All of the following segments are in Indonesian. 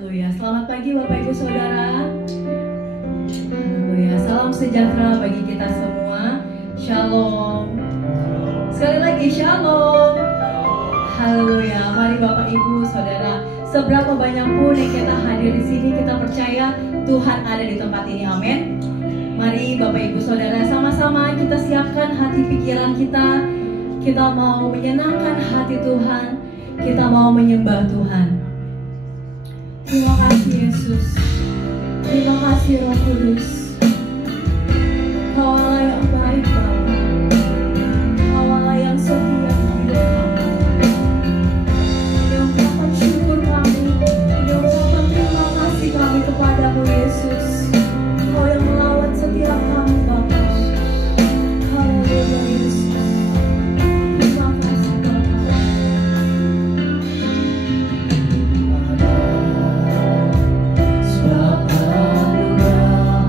Haleluya. Selamat pagi Bapak Ibu Saudara. Haleluya. Salam sejahtera bagi kita semua. Shalom. Sekali lagi shalom. Haleluya. Mari Bapak Ibu Saudara, seberapa banyak pun yang kita hadir di sini, kita percaya Tuhan ada di tempat ini. Amin. Mari Bapak Ibu Saudara, sama-sama kita siapkan hati pikiran kita. Kita mau menyenangkan hati Tuhan. Kita mau menyembah Tuhan. Terima kasih Yesus. Terima kasih Roh Kudus. Kau Allah yang baik Bapa. Kau Allah yang setia hidup kami. Ini ungkapan syukur kami. Ini ungkapan terima kasih kami kepadamu Yesus. Kau yang melawat setiap kami Bapa. Haleluya Yesus. Terima kasih Bapa. Sebab anugerah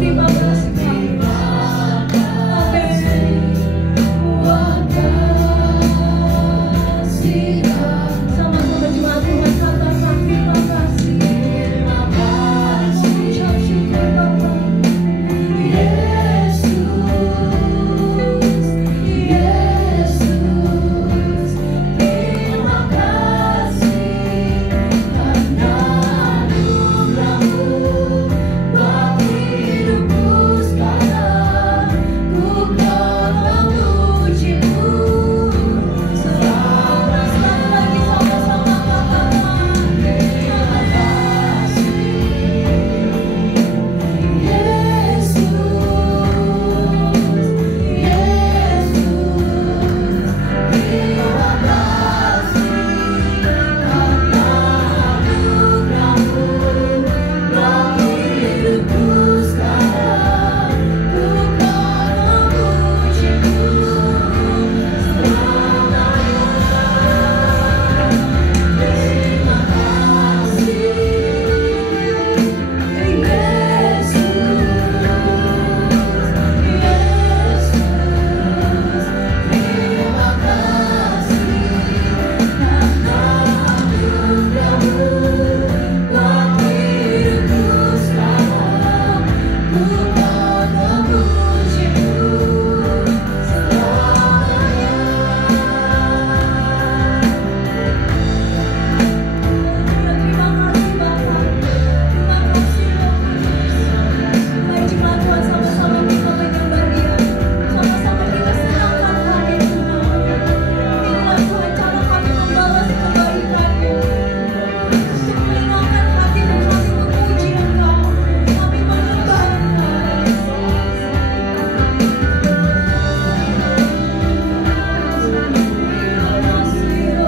terima kasih sama-sama jemaat Tuhan katakan terima kasih. Ucap syukur Bapa. Yesus, Yesus, terima kasih karena anugerah-Mu buat hidupku sekarang. Ku kan memuji-Mu selama. Sekali lagi sama-sama katakan terima kasih. Yesus, Yesus, terima kasih karena anugerah-Mu buat hidupku sekarang. Ku kan memuji-Mu selamanya. Terima kasih, Yesus, Yesus, terima kasih karena anugerah-Mu buat hidupku sekarang. Ku kan memuji-Mu selamanya. Terima kasih Bapa, terima kasih Roh Kudus. Mari jemaat Tuhan sama-sama kita menyembah Dia, sama-sama kita senangkan hati Tuhan. Inilah Tuhan cara kami membalas kebaikan-Mu, untuk menyenangkan hati dan kami memuji Engkau, kami menyembah Engkau. Terima kasih Roh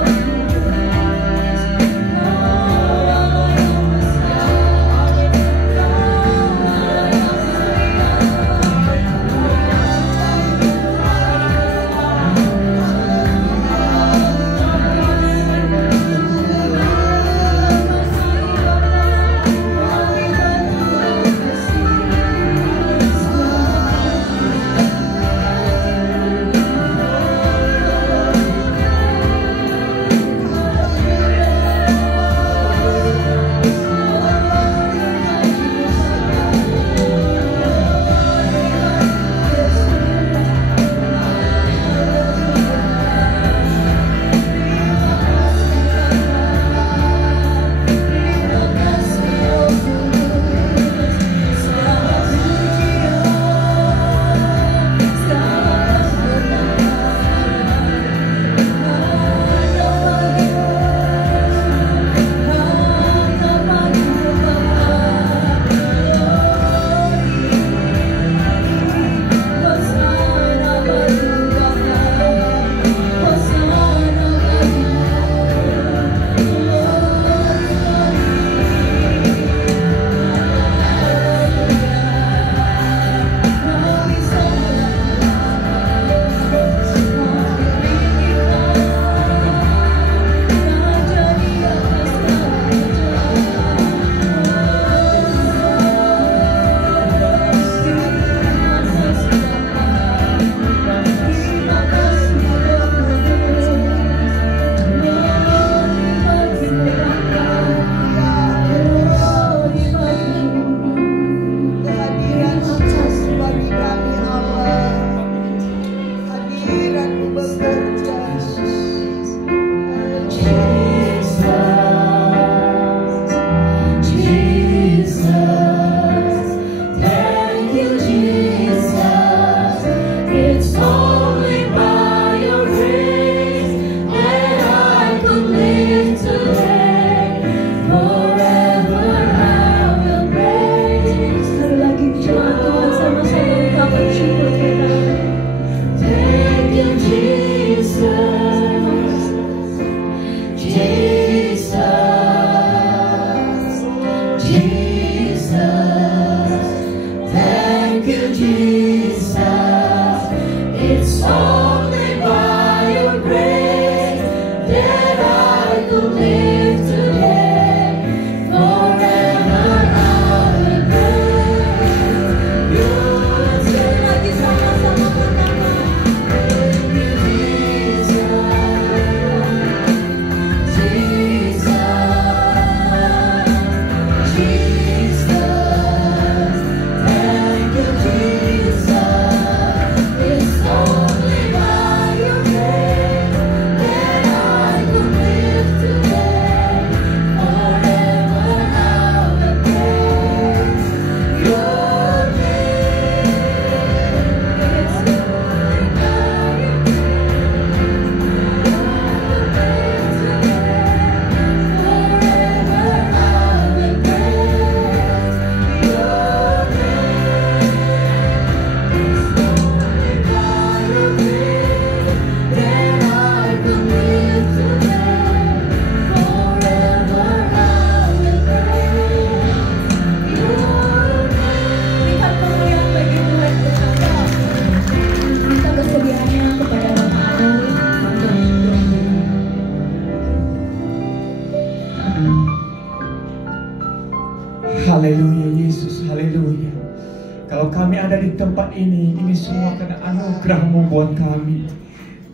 Kalau kami ada di tempat ini semua karena anugerah-Mu buat kami.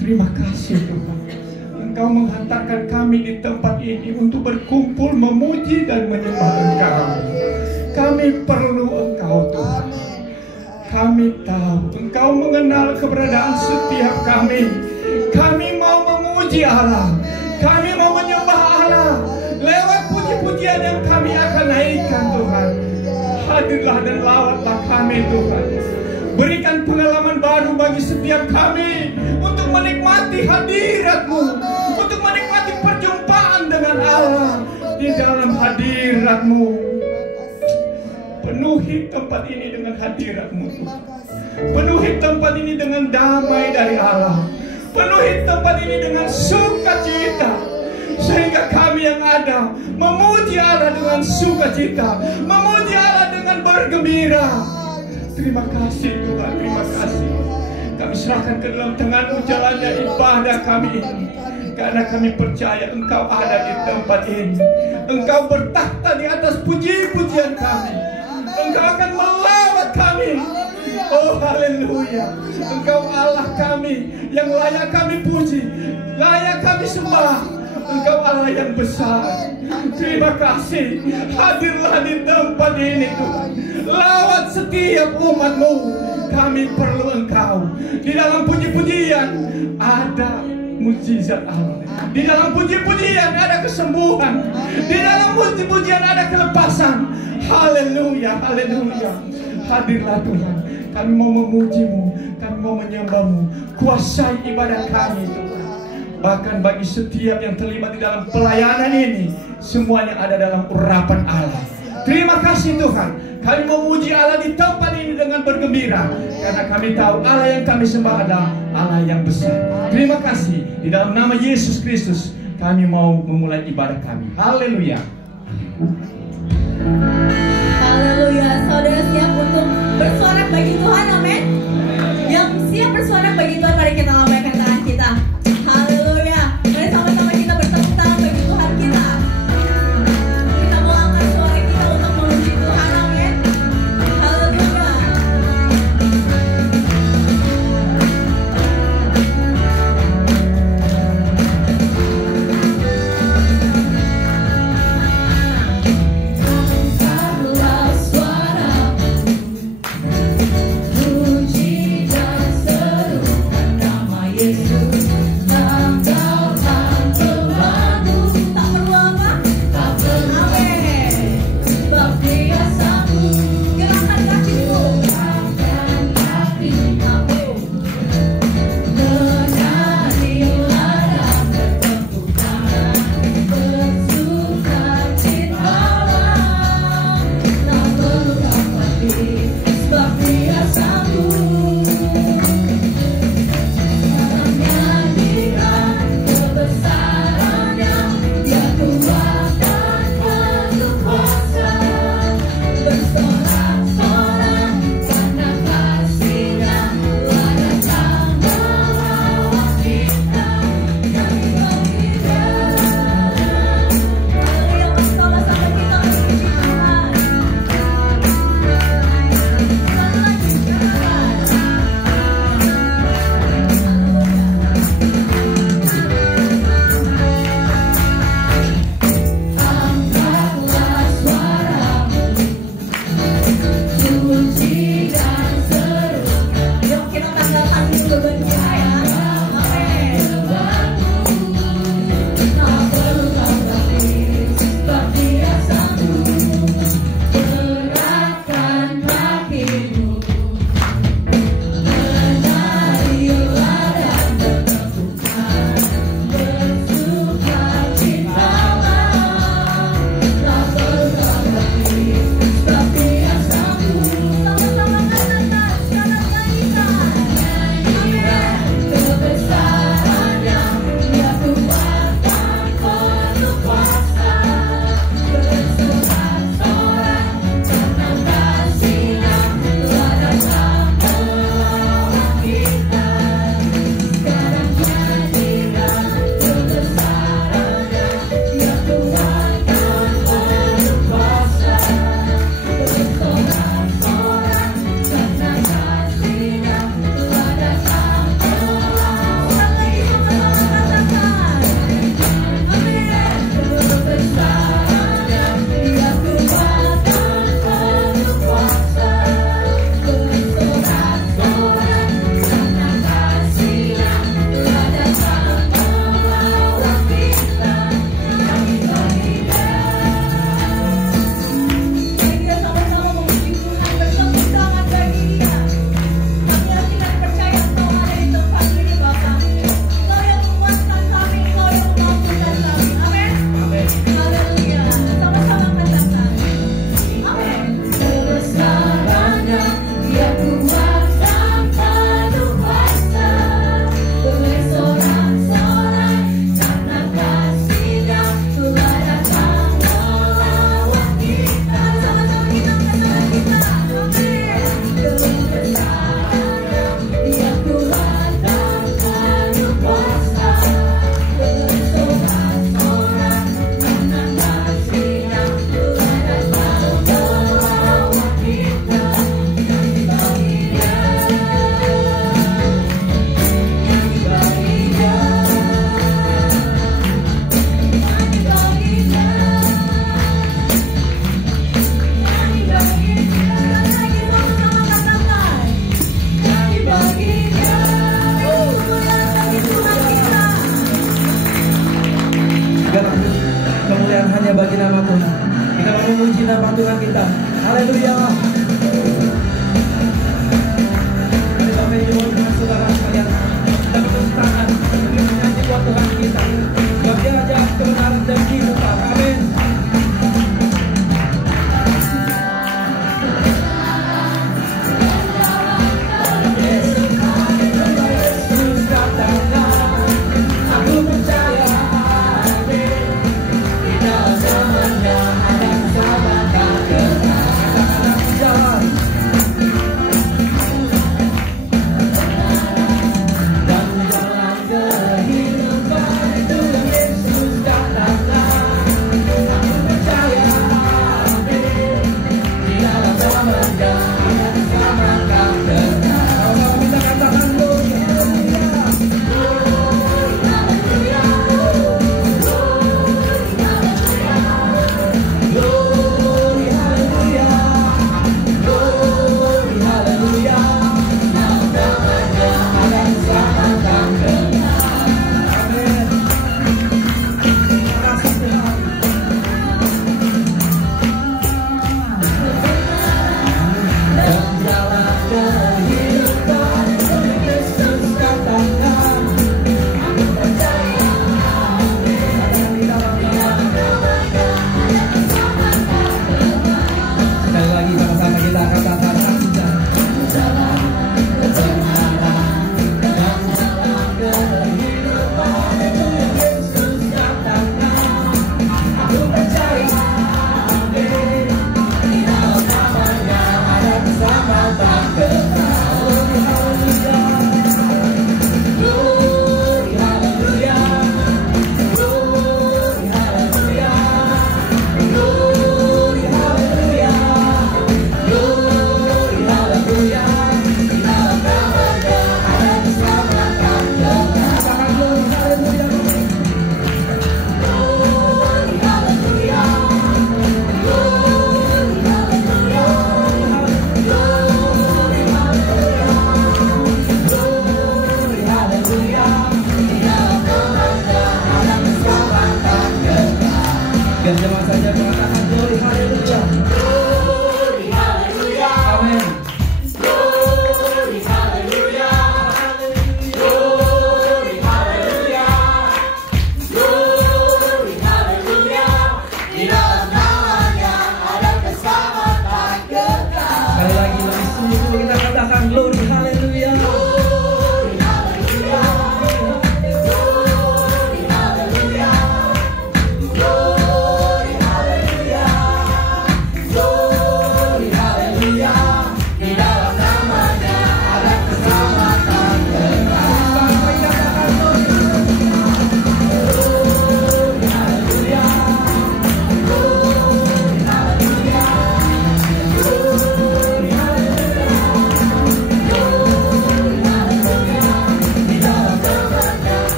Terima kasih Tuhan. Engkau menghantarkan kami di tempat ini untuk berkumpul memuji dan menyembah Engkau. Kami perlu Engkau Tuhan. Kami tahu Engkau mengenal keberadaan setiap kami. Kami mau memuji Allah. Kami mau menyembah Allah. Lewat puji-pujian yang kami akan naikkan Tuhan. Hadirlah dan lawatlah kami Tuhan. Berikan pengalaman baru bagi setiap kami untuk menikmati hadirat-Mu, untuk menikmati perjumpaan dengan Allah di dalam hadirat-Mu. Penuhi tempat ini dengan hadirat-Mu. Penuhi tempat ini dengan damai dari Allah. Penuhi tempat ini dengan sukacita, sehingga kami yang ada memuji Allah dengan sukacita, memuji Allah dengan bergembira. Terima kasih Tuhan, terima kasih. Kami serahkan ke dalam tangan-Mu jalannya ibadah kami ini, karena kami percaya Engkau ada di tempat ini. Engkau bertakhta di atas puji-pujian kami. Engkau akan melawat kami. Oh haleluya. Engkau Allah kami yang layak kami puji, layak kami sembah. Engkau Allah yang besar. Terima kasih. Hadirlah di tempat ini Tuhan. Lawat setiap umat-Mu. Kami perlu Engkau. Di dalam puji-pujian ada mukjizat Allah. Di dalam puji-pujian ada kesembuhan. Di dalam puji-pujian ada kelepasan. Haleluya, haleluya. Hadirlah Tuhan. Kami mau memuji-Mu, kami mau menyembah-Mu. Kuasai ibadah kami Tuhan. Bahkan bagi setiap yang terlibat di dalam pelayanan ini, semuanya ada dalam urapan Allah. Terima kasih Tuhan. Kami memuji Allah di tempat ini dengan bergembira, karena kami tahu Allah yang kami sembah adalah Allah yang besar. Terima kasih. Di dalam nama Yesus Kristus kami mau memulai ibadah kami. Haleluya. Haleluya. Saudara siap untuk bersorak bagi Tuhan, amin. Yang siap bersorak bagi Tuhan, mari kita lambaikan tangan kita. Haleluya. Mari sama-sama kita bertepuk tangan bagi Tuhan kita. Kita mau angkat suara kita untuk memuji Tuhan, amin. Haleluya. Angkatlah suara puji dan seru.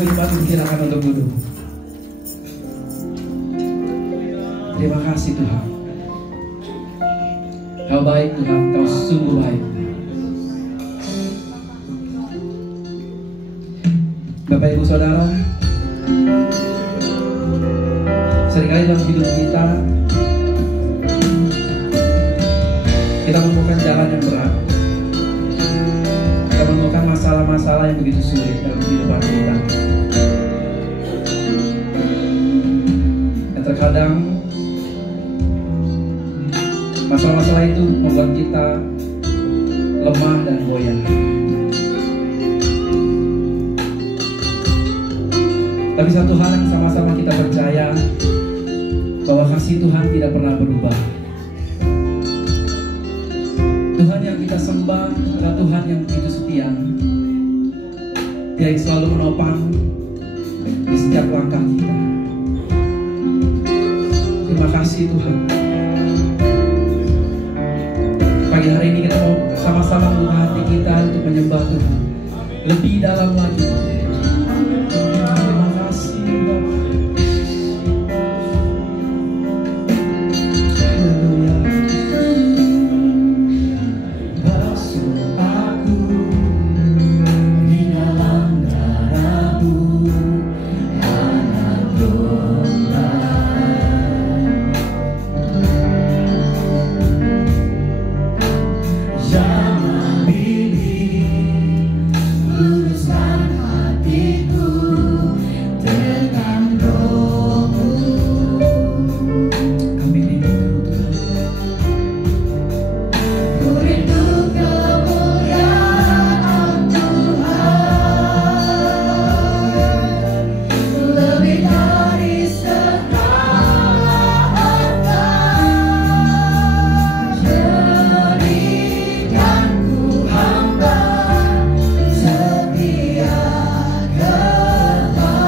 lebih cepat silakan untuk duduk. Terima kasih Tuhan. Kau baik Tuhan, Kau sungguh baik. Bapak Ibu Saudara, seringkali dalam hidup kita menemukan jalan yang berat. Kita menemukan masalah-masalah yang begitu sulit dalam kehidupan kita. Dan terkadang masalah-masalah itu membuat kita lemah dan goyah. Tapi satu hal yang sama-sama kita percaya, bahwa kasih Tuhan tidak pernah berubah. Tuhan yang kita sembah adalah Tuhan yang begitu setia. Dia yang selalu menopang di setiap langkah kita. Terima kasih Tuhan. Pagi hari ini kita mau sama-sama membuka hati kita untuk menyembah Tuhan lebih dalam lagi. Terima kasih Bapak. Haleluya. Basuh aku di dalam darah-Mu, anak domba. Jangan pilih, luruskan hatiku dengan Roh-Mu. Kami rindu Tuhan. Ku rindu kemuliaan Tuhan, lebih dari segala harta. Jadikan ku hamba setia kepadamu.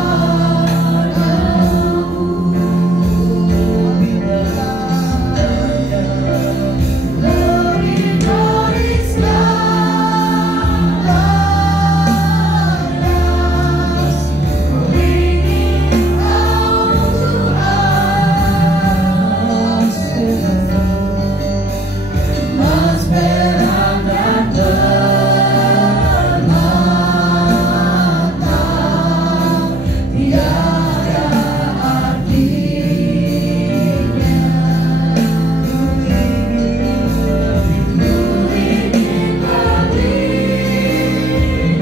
Lebih dari segala ras, ku ingin Kau Tuhan. Mas perang dan permata tiada artinya. Ku ingin lebih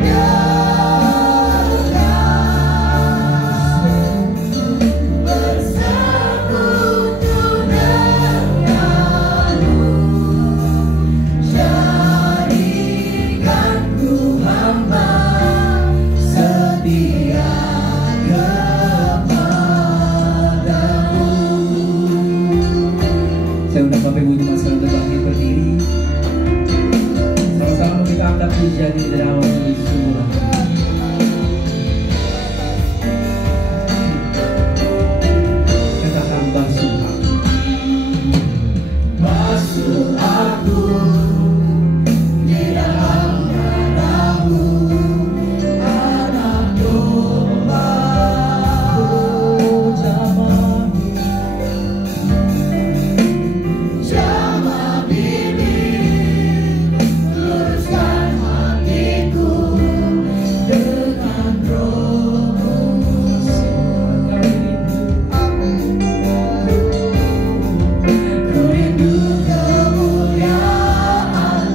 dekat bersekutu denganmu. Jadikan ku hamba setia kepadamu. Saya undang Bapak Ibu Jemaat sekalian untuk bangkit berdiri. Sama-sama kita angkat pujian ini dari awal sampai semula. Katakan basuh aku. Basuh aku di dalam darah-Mu, anak domba. Jamah bibir, luruskan hatiku dengan Roh-Mu. Ku rindu kemuliaan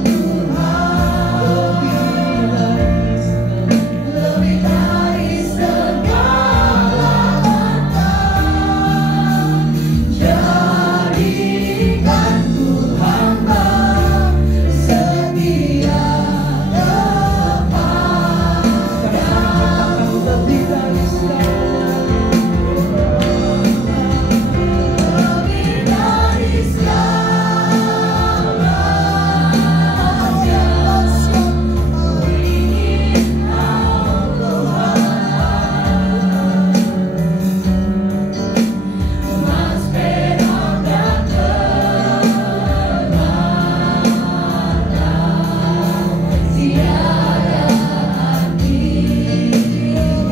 Tuhan, lebih dari segala harta. Jadikan ku hamba setia kepadamu. Lebih dari segala, lebih dari segala aja. Ku ingin Kau Tuhan. Mas perang dan permata tiada artinya.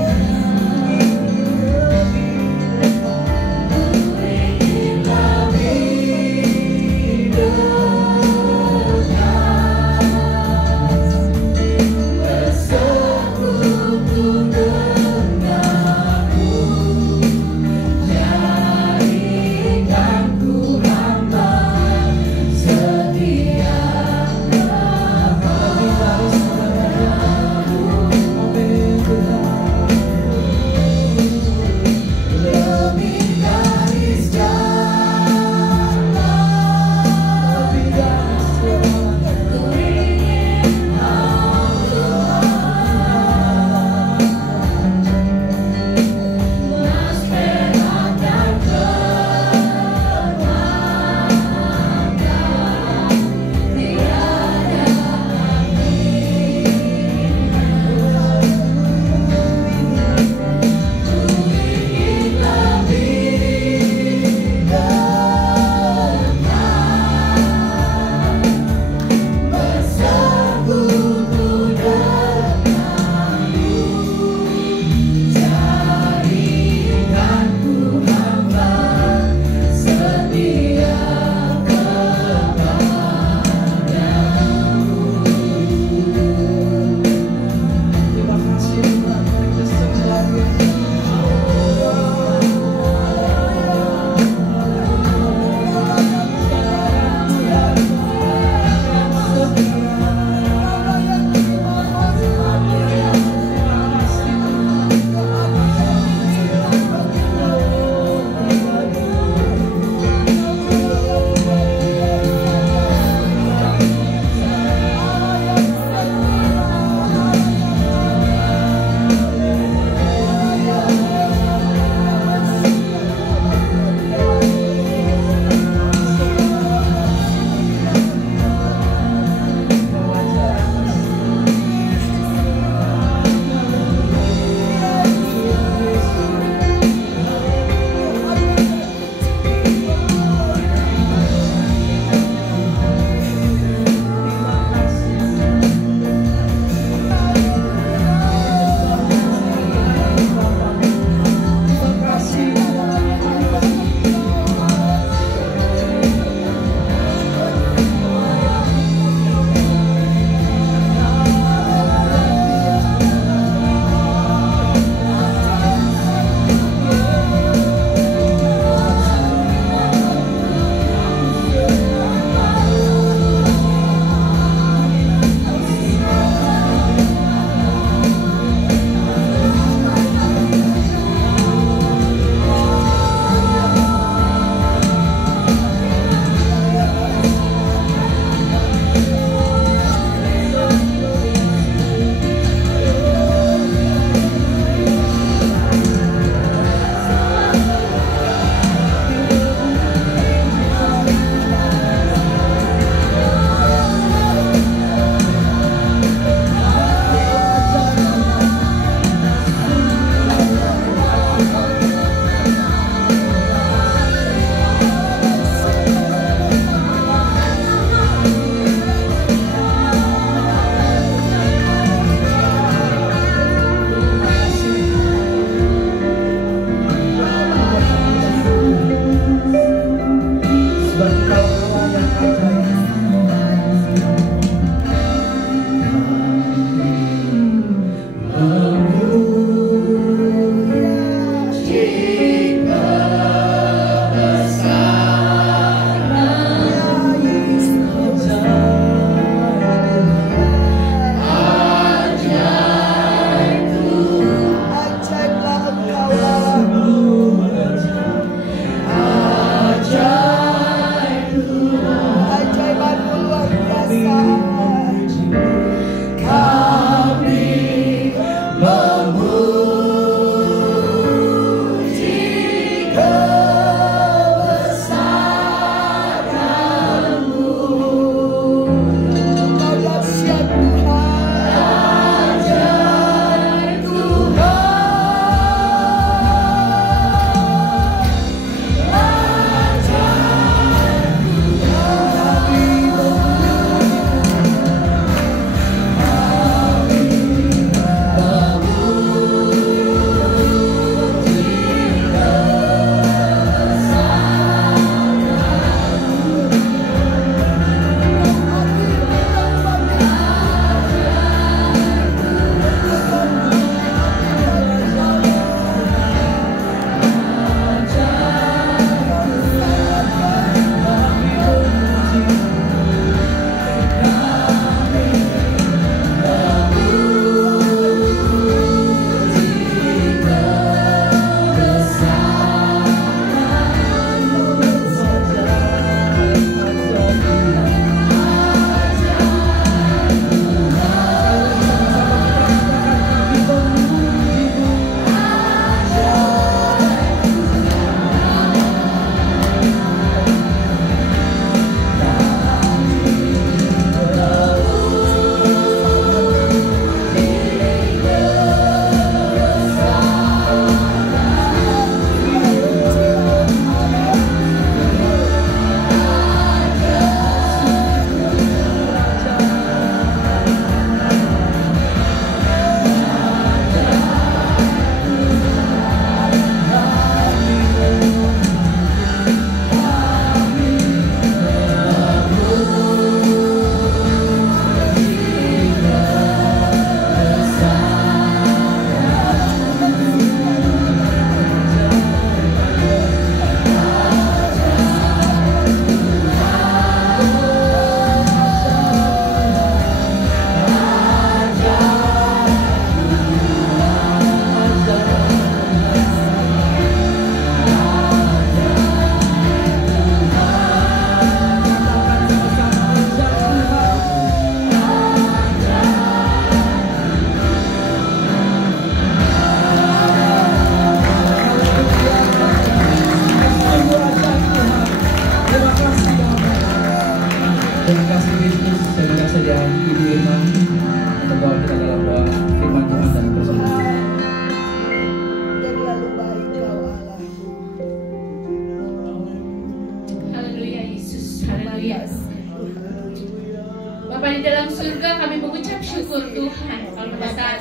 syukur Tuhan kalau pada saat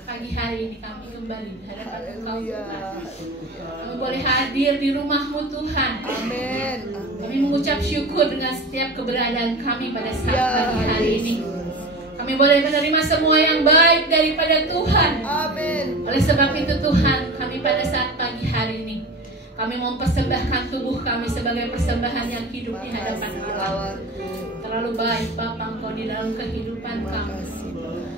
pagi hari ini kami kembali di hadapan Engkau Tuhan. Kami boleh hadir di rumah-Mu Tuhan. Amin. Kami mengucap syukur dengan setiap keberadaan kami pada saat pagi hari ini. Kami boleh menerima semua yang baik daripada Tuhan. Amin. Oleh sebab itu Tuhan, kami pada saat pagi hari ini, kami mempersembahkan tubuh kami sebagai persembahan yang hidup di hadapan Allah. Terlalu baik Bapa Engkau di dalam kehidupan kami.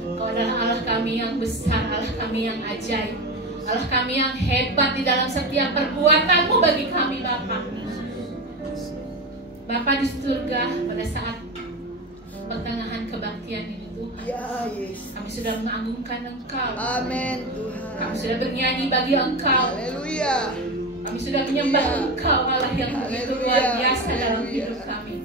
Engkau adalah Allah kami yang besar, Allah kami yang ajaib, Allah kami yang hebat di dalam setiap perbuatan-Mu bagi kami Bapa. Bapa di surga, pada saat pertengahan kebaktian ini Tuhan, Ya, Yesus. kami sudah mengagungkan Engkau. Amin, Tuhan. Kami sudah bernyanyi bagi Engkau. Haleluya. Kami sudah menyembah Engkau, Allah yang begitu luar biasa dalam hidup kami.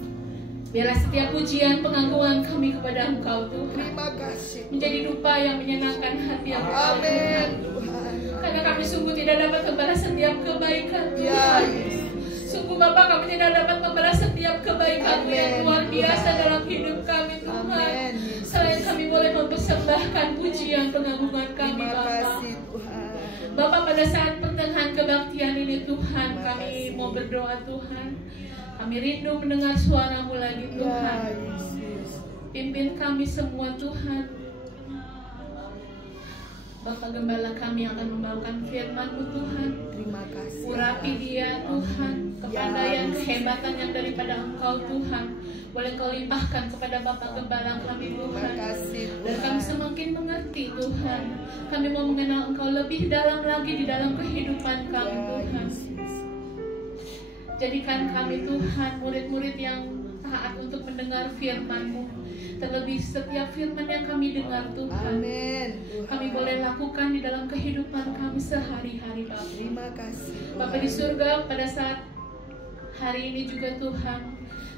Biarlah setiap pujian pengagungan kami kepada Engkau Tuhan Terima kasih. menjadi dupa yang menyenangkan hati Engkau Amin, Tuhan. Tuhan. Karena kami sungguh tidak dapat membalas setiap kebaikan Ya, Tuhan. Yesus. Sungguh Bapa, kami tidak dapat membalas setiap kebaikan-Mu yang Amin, luar biasa Tuhan. dalam hidup kami Tuhan. Amin, Yesus. Selain kami boleh mempersembahkan pujian pengagungan kami Terima Bapa. kasih, Tuhan. Bapak, pada saat pertengahan kebaktian ini Tuhan, kami mau berdoa Tuhan. Kami rindu mendengar suara-Mu lagi Ya, Tuhan. Yesus. Pimpin kami semua Tuhan. Bapak Gembala kami akan membawakan firman-Mu Tuhan. Terima kasih. Urapi dia Tuhan, kepandaian, kehebatan yang daripada Engkau Tuhan. Boleh Kau limpahkan kepada Bapak Gembala kami Terima Tuhan. kasih, Dan kami Tuhan. semakin mengerti Tuhan. Kami mau mengenal Engkau lebih dalam lagi di dalam kehidupan kami Ya, Tuhan. Yesus. Jadikan kami Tuhan murid-murid yang taat untuk mendengar firman-Mu. Terlebih setiap firman yang kami dengar Tuhan, Amin, Tuhan. kami boleh lakukan di dalam kehidupan kami sehari-hari Bapa. Terima kasih, Tuhan. Bapa di surga, pada saat hari ini juga Tuhan,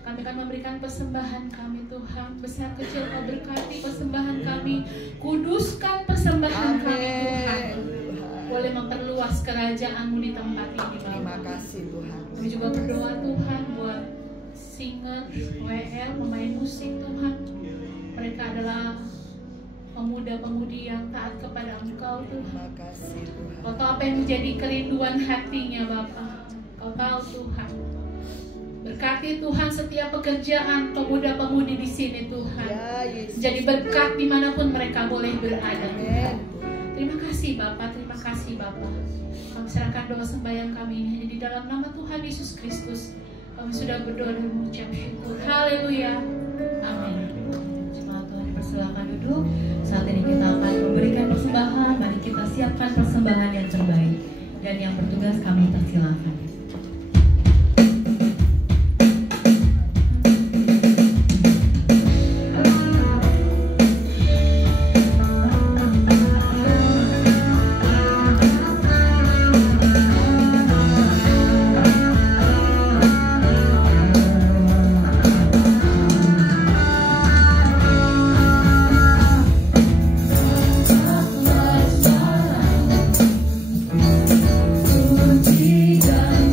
kami akan memberikan persembahan kami Tuhan. Besar kecil Kau berkati persembahan kami. Kuduskan persembahan kami Tuhan. Amin, Tuhan. Boleh memperluas kerajaan-Mu di tempat ini Terima Bapa. kasih, Tuhan. Kami juga berdoa Tuhan buat singer, WL, pemain musik Tuhan. Mereka adalah pemuda-pemudi yang taat kepada Engkau Tuhan. Terima kasih, Tuhan. Kau tahu apa yang menjadi kerinduan hatinya Bapa. Kau tahu Tuhan. Berkati Tuhan setiap pekerjaan pemuda-pemudi di sini Tuhan. Ya, Yesus. Jadi berkat dimanapun mereka boleh berada Tuhan. Amin. Terima kasih Bapa, terima kasih Bapa. Kami serahkan doa sembahyang kami ini hanya di dalam nama Tuhan Yesus Kristus. Kami sudah berdoa dan mengucap syukur. Haleluya. Amin. Jemaat Tuhan dipersilakan duduk. Saat ini kita akan memberikan persembahan. Mari kita siapkan persembahan yang terbaik. Dan yang bertugas kami persilakan. Tidak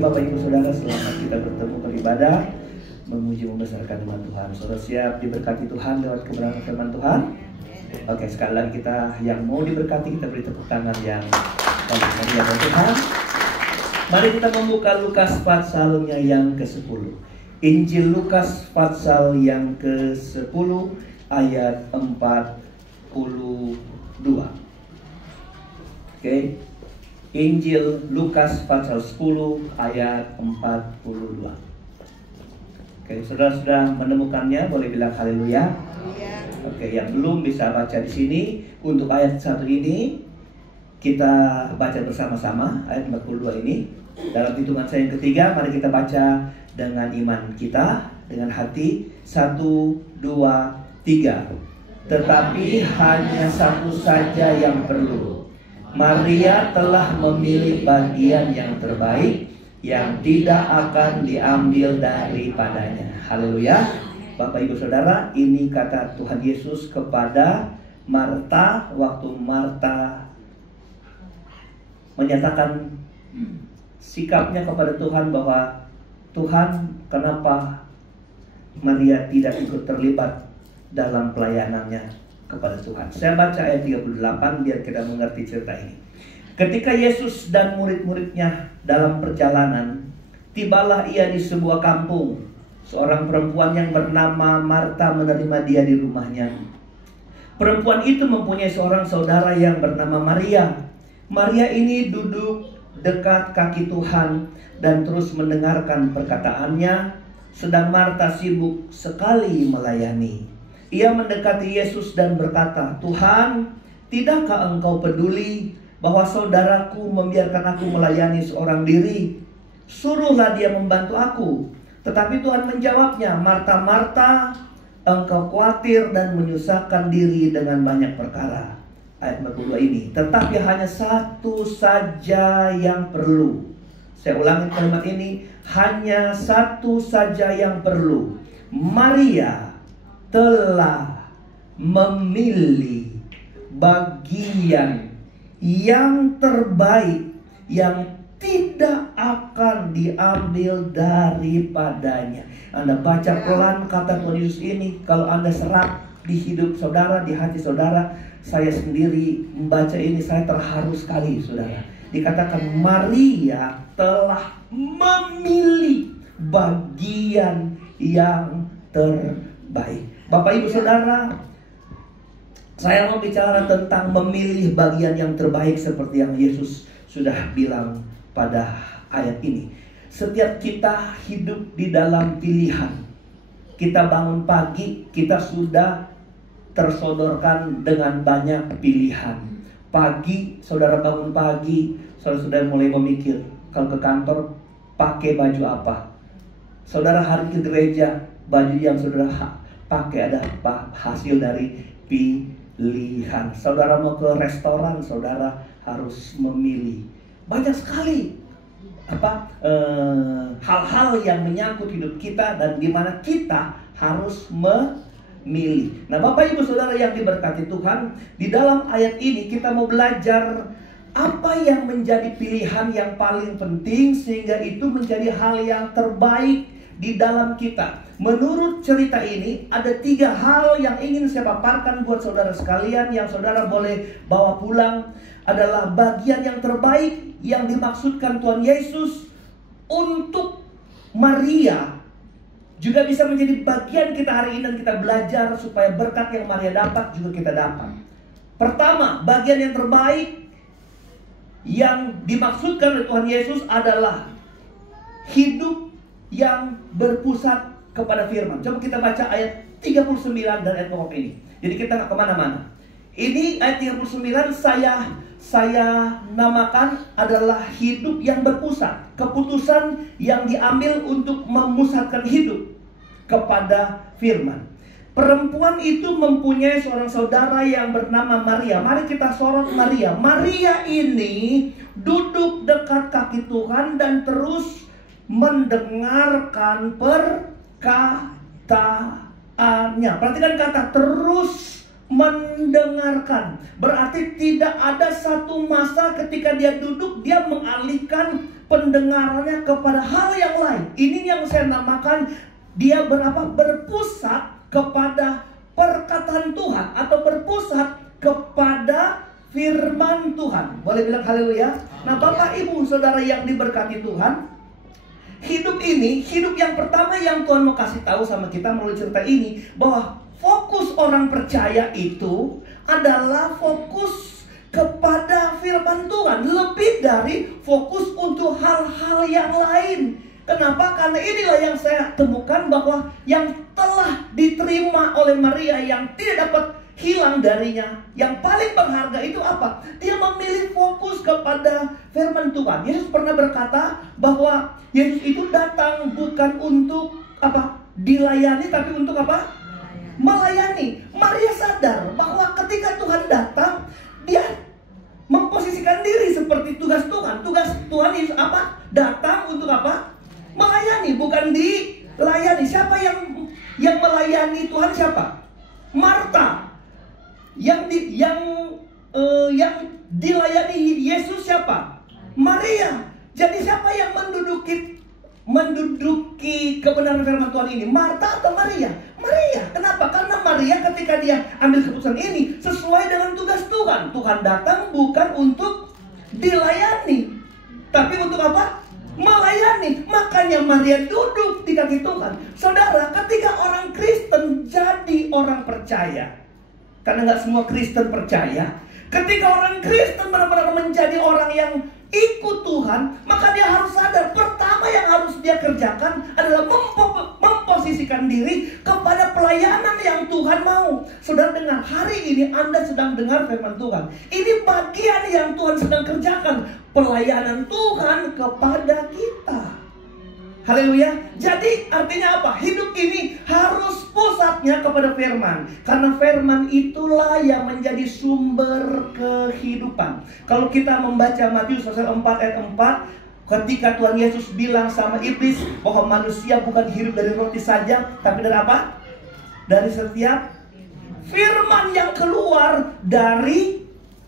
Bapak Ibu Saudara, selamat kita bertemu beribadah, memuji membesarkan nama Tuhan. Saudara siap diberkati Tuhan lewat kebenaran firman Tuhan? Oke, sekali lagi kita yang mau diberkati, kita beri tepuk tangan yang meriah buat Tuhan. Mari kita membuka Lukas pasalnya yang ke-10. Injil Lukas pasal yang ke-10 ayat 42. Oke. Injil Lukas pasal 10 ayat 42. Oke, saudara sudah menemukannya, boleh bilang haleluya. Oke, yang belum bisa baca di sini, untuk ayat 1 ini kita baca bersama-sama ayat 42 ini. Dalam hitungan saya yang ketiga, mari kita baca dengan iman kita, dengan hati. 1, 2, 3. Tetapi hanya satu saja yang perlu. Maria telah memilih bagian yang terbaik, yang tidak akan diambil daripadanya. Haleluya. Bapak Ibu Saudara, ini kata Tuhan Yesus kepada Marta waktu Marta menyatakan sikapnya kepada Tuhan bahwa Tuhan, kenapa Maria tidak ikut terlibat dalam pelayanannya kepada Tuhan. Saya baca ayat 38 biar kita mengerti cerita ini. Ketika Yesus dan murid-muridnya dalam perjalanan, tibalah ia di sebuah kampung. Seorang perempuan yang bernama Marta menerima dia di rumahnya. Perempuan itu mempunyai seorang saudara yang bernama Maria. Maria ini duduk dekat kaki Tuhan dan terus mendengarkan perkataannya, sedang Marta sibuk sekali melayani. Ia mendekati Yesus dan berkata, "Tuhan, tidakkah engkau peduli bahwa saudaraku membiarkan aku melayani seorang diri? Suruhlah dia membantu aku." Tetapi Tuhan menjawabnya, "Marta, Marta, engkau khawatir dan menyusahkan diri dengan banyak perkara." Ayat 42 ini, tetapi hanya satu saja yang perlu. Saya ulangi kalimat ini, hanya satu saja yang perlu. Maria telah memilih bagian yang terbaik, yang tidak akan diambil daripadanya. Anda baca pelan kata Tuhan Yesus ini, kalau Anda serap di hidup saudara, di hati saudara. Saya sendiri membaca ini, saya terharu sekali, saudara. Dikatakan Maria telah memilih bagian yang terbaik. Bapak Ibu Saudara, saya mau bicara tentang memilih bagian yang terbaik seperti yang Yesus sudah bilang pada ayat ini. Setiap kita hidup di dalam pilihan. Kita bangun pagi, kita sudah tersodorkan dengan banyak pilihan. Pagi, saudara bangun pagi, saudara sudah mulai memikir, kalau ke kantor pakai baju apa. Saudara hari ke gereja, baju yang saudara pakai ada apa? Hasil dari pilihan. Saudara mau ke restoran, saudara harus memilih. Banyak sekali hal-hal yang menyangkut hidup kita dan di mana kita harus memilih. Nah, Bapak Ibu Saudara yang diberkati Tuhan, di dalam ayat ini kita mau belajar apa yang menjadi pilihan yang paling penting sehingga itu menjadi hal yang terbaik di dalam kita. Menurut cerita ini ada 3 hal yang ingin saya paparkan buat saudara sekalian, yang saudara boleh bawa pulang. Adalah bagian yang terbaik yang dimaksudkan Tuhan Yesus untuk Maria, juga bisa menjadi bagian kita hari ini dan kita belajar supaya berkat yang Maria dapat juga kita dapat. Pertama, bagian yang terbaik yang dimaksudkan oleh Tuhan Yesus adalah hidup yang berpusat kepada firman. Coba kita baca ayat 39 dan ayat pokok ini. Jadi kita nggak kemana-mana. Ini ayat 39 saya namakan adalah hidup yang berpusat. Keputusan yang diambil untuk memusatkan hidup kepada firman. Perempuan itu mempunyai seorang saudara yang bernama Maria. Mari kita sorot Maria. Maria ini duduk dekat kaki Tuhan dan terus mendengarkan perkataannya. Perhatikan kata terus mendengarkan. Berarti tidak ada satu masa ketika dia duduk, dia mengalihkan pendengarannya kepada hal yang lain. Ini yang saya namakan dia berpusat kepada perkataan Tuhan, atau berpusat kepada firman Tuhan. Boleh bilang haleluya? Nah, Bapak Ibu Saudara yang diberkati Tuhan, hidup ini, hidup yang pertama yang Tuhan mau kasih tahu sama kita melalui cerita ini, bahwa fokus orang percaya itu adalah fokus kepada firman Tuhan, lebih dari fokus untuk hal-hal yang lain. Kenapa? Karena inilah yang saya temukan, bahwa yang telah diterima oleh Maria, yang tidak dapat hilang darinya, yang paling berharga itu apa? Dia memilih fokus kepada firman Tuhan. Yesus pernah berkata bahwa Yesus itu datang bukan untuk apa? Dilayani, tapi untuk apa? Melayani. Maria sadar bahwa ketika Tuhan datang, dia memposisikan diri seperti tugas Tuhan. Tugas Tuhan Yesus apa? Datang untuk apa? Melayani, bukan dilayani. Siapa yang melayani Tuhan? Siapa? Marta. Yang dilayani Yesus siapa? Maria. Jadi siapa yang menduduki kebenaran firman Tuhan ini? Marta atau Maria? Maria. Kenapa? Karena Maria ketika dia ambil keputusan ini sesuai dengan tugas Tuhan. Tuhan datang bukan untuk dilayani, tapi untuk apa? Melayani. Makanya Maria duduk di kaki Tuhan. Saudara, ketika orang Kristen jadi orang percaya, karena nggak semua Kristen percaya, ketika orang Kristen benar-benar menjadi orang yang ikut Tuhan, maka dia harus sadar, pertama yang harus dia kerjakan adalah memposisikan diri kepada pelayanan yang Tuhan mau. Saudara dengar, hari ini Anda sedang dengar firman Tuhan. Ini bagian yang Tuhan sedang kerjakan, pelayanan Tuhan kepada kita. Haleluya. Jadi artinya apa? Hidup ini harus pusatnya kepada firman. Karena firman itulah yang menjadi sumber kehidupan. Kalau kita membaca Matius pasal 4 ayat 4, ketika Tuhan Yesus bilang sama iblis bahwa manusia bukan hidup dari roti saja, tapi dari apa? Dari setiap firman yang keluar dari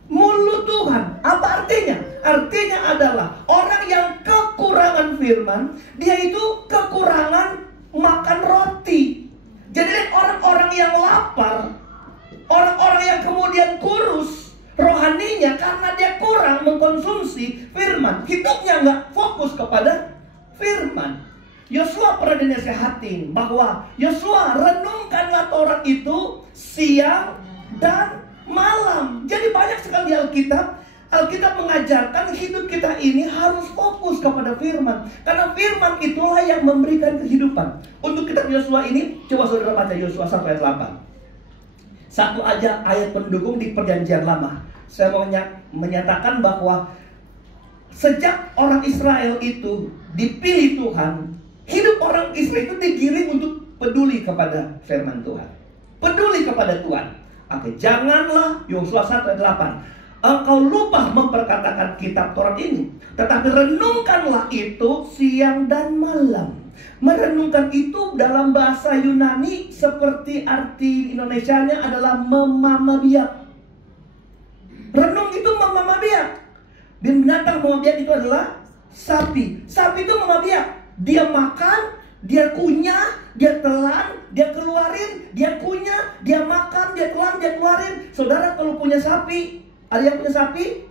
mulut Tuhan. Apa artinya? Artinya adalah orang yang kekurangan firman, dia itu kekurangan makan roti. Jadi orang-orang yang lapar, orang-orang yang kemudian kurus rohaninya karena dia kurang mengkonsumsi firman, hidupnya nggak fokus kepada firman. Yosua pernah dinasehatin bahwa Yosua, renungkanlah Taurat itu siang dan malam. Jadi banyak sekali Alkitab mengajarkan hidup kita ini harus fokus kepada firman. Karena firman itulah yang memberikan kehidupan. Untuk kitab Yosua ini, coba saudara baca Yosua 1 ayat 8. Satu aja ayat pendukung di perjanjian lama. Saya mau menyatakan bahwa sejak orang Israel itu dipilih Tuhan, hidup orang Israel itu digiring untuk peduli kepada firman Tuhan, peduli kepada Tuhan. Oke, janganlah Yosua 1 ayat 8, engkau lupa memperkatakan kitab Taurat ini, tetapi renungkanlah itu siang dan malam. Merenungkan itu dalam bahasa Yunani seperti arti Indonesianya adalah memamabiak. Renung itu memamabiak. Binatang memamabiak itu adalah sapi. Sapi itu memamabiak. Dia makan, dia kunyah, dia telan, dia keluarin, dia kunyah, dia makan, dia telan, dia keluarin. Saudara kalau punya sapi, ada yang punya sapi?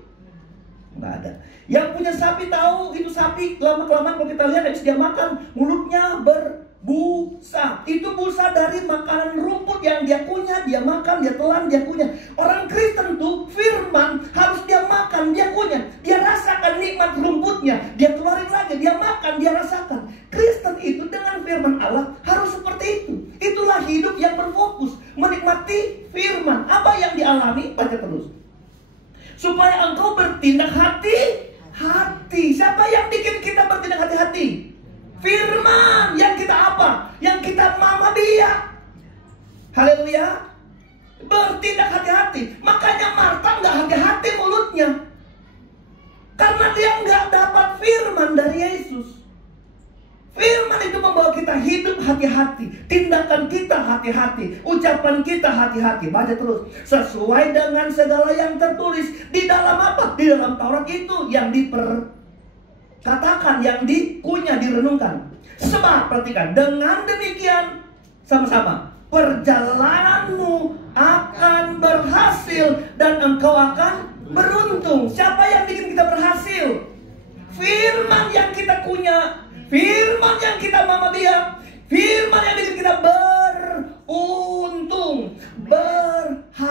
Nggak ada. Yang punya sapi tahu itu sapi lama-kelamaan kalau kita lihat habis dia makan, mulutnya berbusa. Itu busa dari makanan rumput yang dia kunyah, dia makan, dia telan, dia kunyah. Orang Kristen tuh firman harus dia makan, dia kunyah, dia rasakan nikmat rumputnya, dia keluarin lagi, dia makan, dia rasakan. Kristen itu dengan firman Allah harus seperti itu. Itulah hidup yang berfokus, menikmati firman. Apa yang dialami? Baca terus. Supaya engkau bertindak hati-hati. Siapa yang bikin kita bertindak hati-hati? Firman. Yang kita apa? Yang kita mamabiak. Haleluya. Bertindak hati-hati. Makanya Marta nggak hati-hati mulutnya, karena dia nggak dapat firman dari Yesus. Firman itu membawa kita kita hidup hati-hati, tindakan kita hati-hati, ucapan kita hati-hati. Baca terus, sesuai dengan segala yang tertulis. Di dalam apa? Di dalam Taurat itu yang diperkatakan, yang dikunyah, direnungkan. Sebab, perhatikan, dengan demikian, sama-sama, perjalananmu akan berhasil dan engkau akan beruntung. Siapa yang bikin kita berhasil? Firman yang kita kunyah, firman yang kita mama biak, firman yang bikin kita beruntung, berhasil.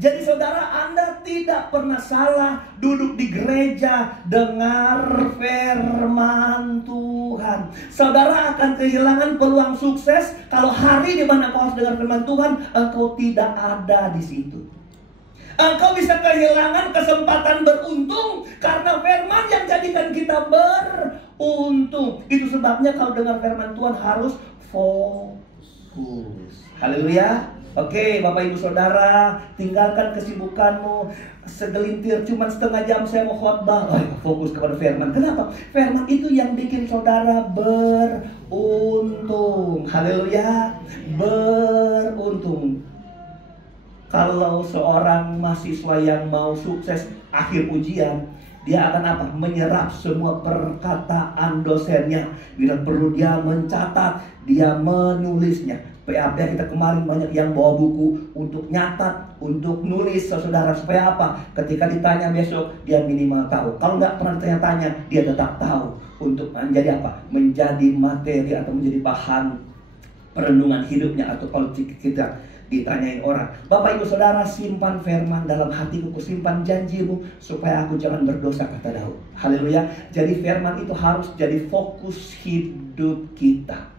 Jadi saudara, Anda tidak pernah salah duduk di gereja dengar firman Tuhan. Saudara akan kehilangan peluang sukses kalau hari di mana kau harus dengar firman Tuhan, engkau tidak ada di situ. Engkau bisa kehilangan kesempatan beruntung karena firman yang jadikan kita beruntung. Itu sebabnya kalau dengar firman Tuhan harus fokus. Haleluya. Oke, Bapak Ibu Saudara, tinggalkan kesibukanmu. Segelintir, cuma setengah jam saya mau khotbah. Fokus kepada firman. Kenapa? Firman itu yang bikin saudara beruntung. Haleluya. Beruntung. Kalau seorang mahasiswa yang mau sukses akhir ujian, dia akan apa? Menyerap semua perkataan dosennya. Bila perlu dia mencatat, dia menulisnya. PAP kita kemarin banyak yang bawa buku untuk nyatat, untuk nulis, saudara, supaya apa? Ketika ditanya besok, dia minimal tahu. Kalau nggak pernah tanya-tanya, dia tetap tahu. Untuk menjadi apa? Menjadi materi atau menjadi bahan perenungan hidupnya. Atau kalau kita ditanyain orang, Bapak Ibu Saudara, simpan firman dalam hatiku, simpan janjimu supaya aku jangan berdosa, kata Daud. Haleluya. Jadi firman itu harus jadi fokus hidup kita.